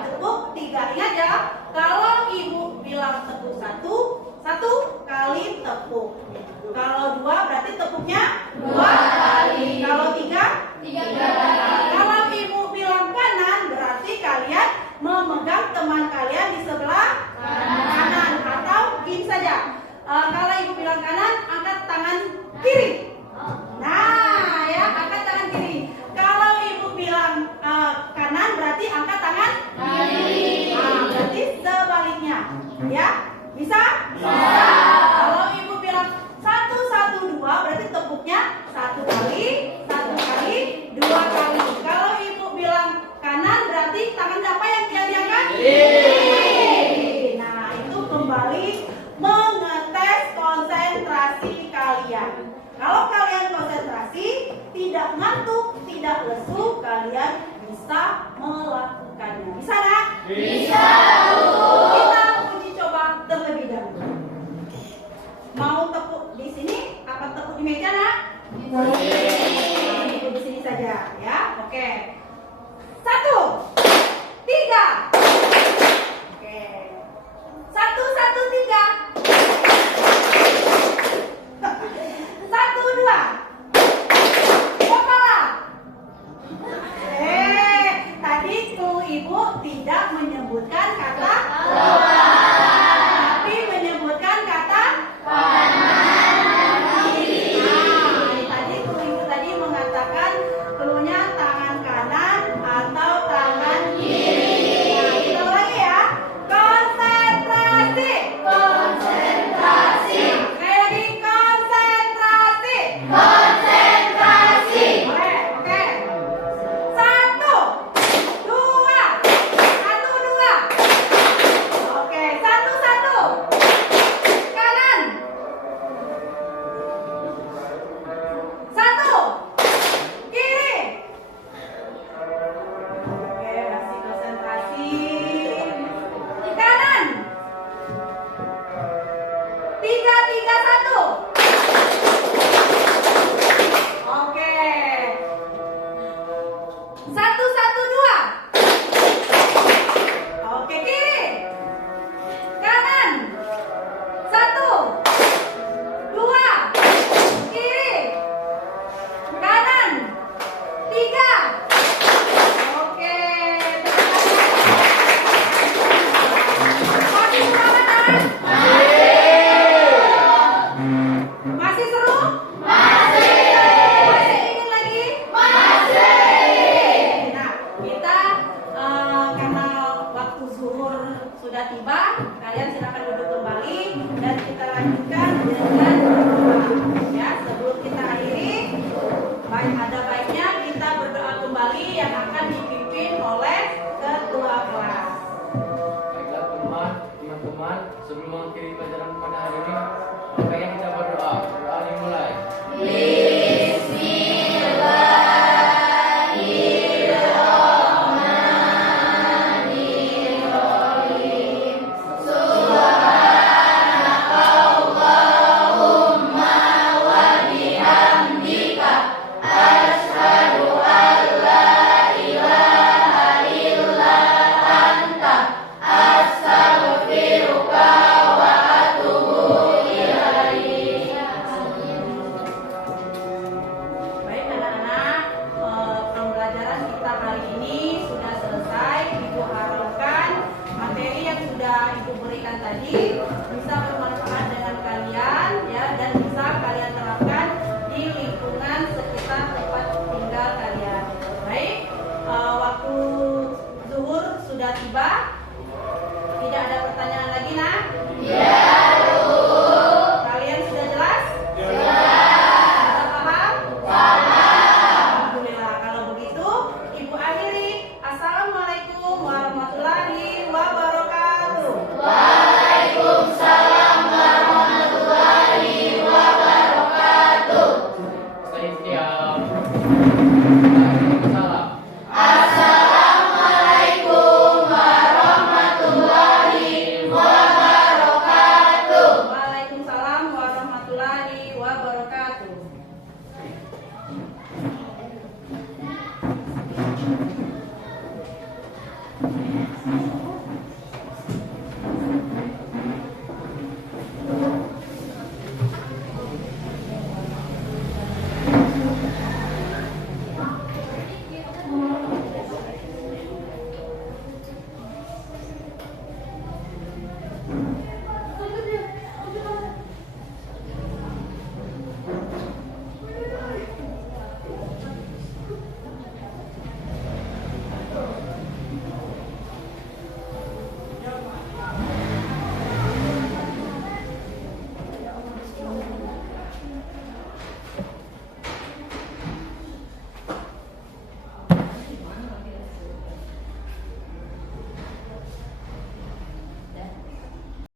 tepuk 3. Ingat ya, kalau ibu bilang tepuk 1 kali tepuk. Kalau 2 berarti tepuknya 2 kali. Kalau 3 kali. Kalau ibu bilang kanan berarti kalian memegang teman kalian di sebelah kanan atau gini saja. Kalau ibu bilang kanan, angkat tangan kiri. Nah, ya, angkat tangan kiri. Kalau ibu bilang kanan berarti angkat tangan kiri. Nah, berarti sebaliknya. Ya, bisa? Bisa. Kalau ibu bilang 1, 2 berarti tepuknya 1 kali, 2 kali. Kalau ibu bilang kanan berarti tangan apa yang diangkat? Kiri. Nah, itu kembali mengetes konsentrasi kalian. Kalau kalian konsentrasi, tidak ngantuk, tidak lesu, kalian bisa melakukannya. Bisa nak? Bisa. Kita uji coba terlebih dahulu. Mau tepuk di sini? Apa tepuk di meja nak? Di sini. Tepuk di sini saja, ya. Oke. 1, 3. Oke. 1, 1, 3. 1, 2. Kepala. Tadi tuh ibu tidak menyebutkan kata kepala, tapi menyebutkan kata kanan kiri. Tadi tuh ibu tadi mengatakan cluenya tangan kanan atau tangan kiri. Nah, kita ulangi ya. Konsentrasi. Sekali lagi konsentrasi. Boleh, oke. 1, 2. Oke, 1. Kanan. 1. Kiri. Oke, masih konsentrasi. Kanan. 3, 1. Oke. 1, 2. Oke, kiri. Kanan. 1, 2. Kiri. Kanan. 3. Oke. Masih semangat kan? Masih seru? Masih ingin lagi? Nah, kita karena waktu zuhur sudah tiba, kalian silakan duduk kembali dan kita lanjutkan dengan berdoa. Ya, sebelum kita akhiri, ada baiknya kita berdoa kembali yang akan dipimpin oleh ketua kelas. Baiklah teman-teman, sebelum mengakhiri pelajaran pada hari ini, baiknya kita berdoa. Doa dimulai. Allahumma wa bihamdika asyhadu Thank you.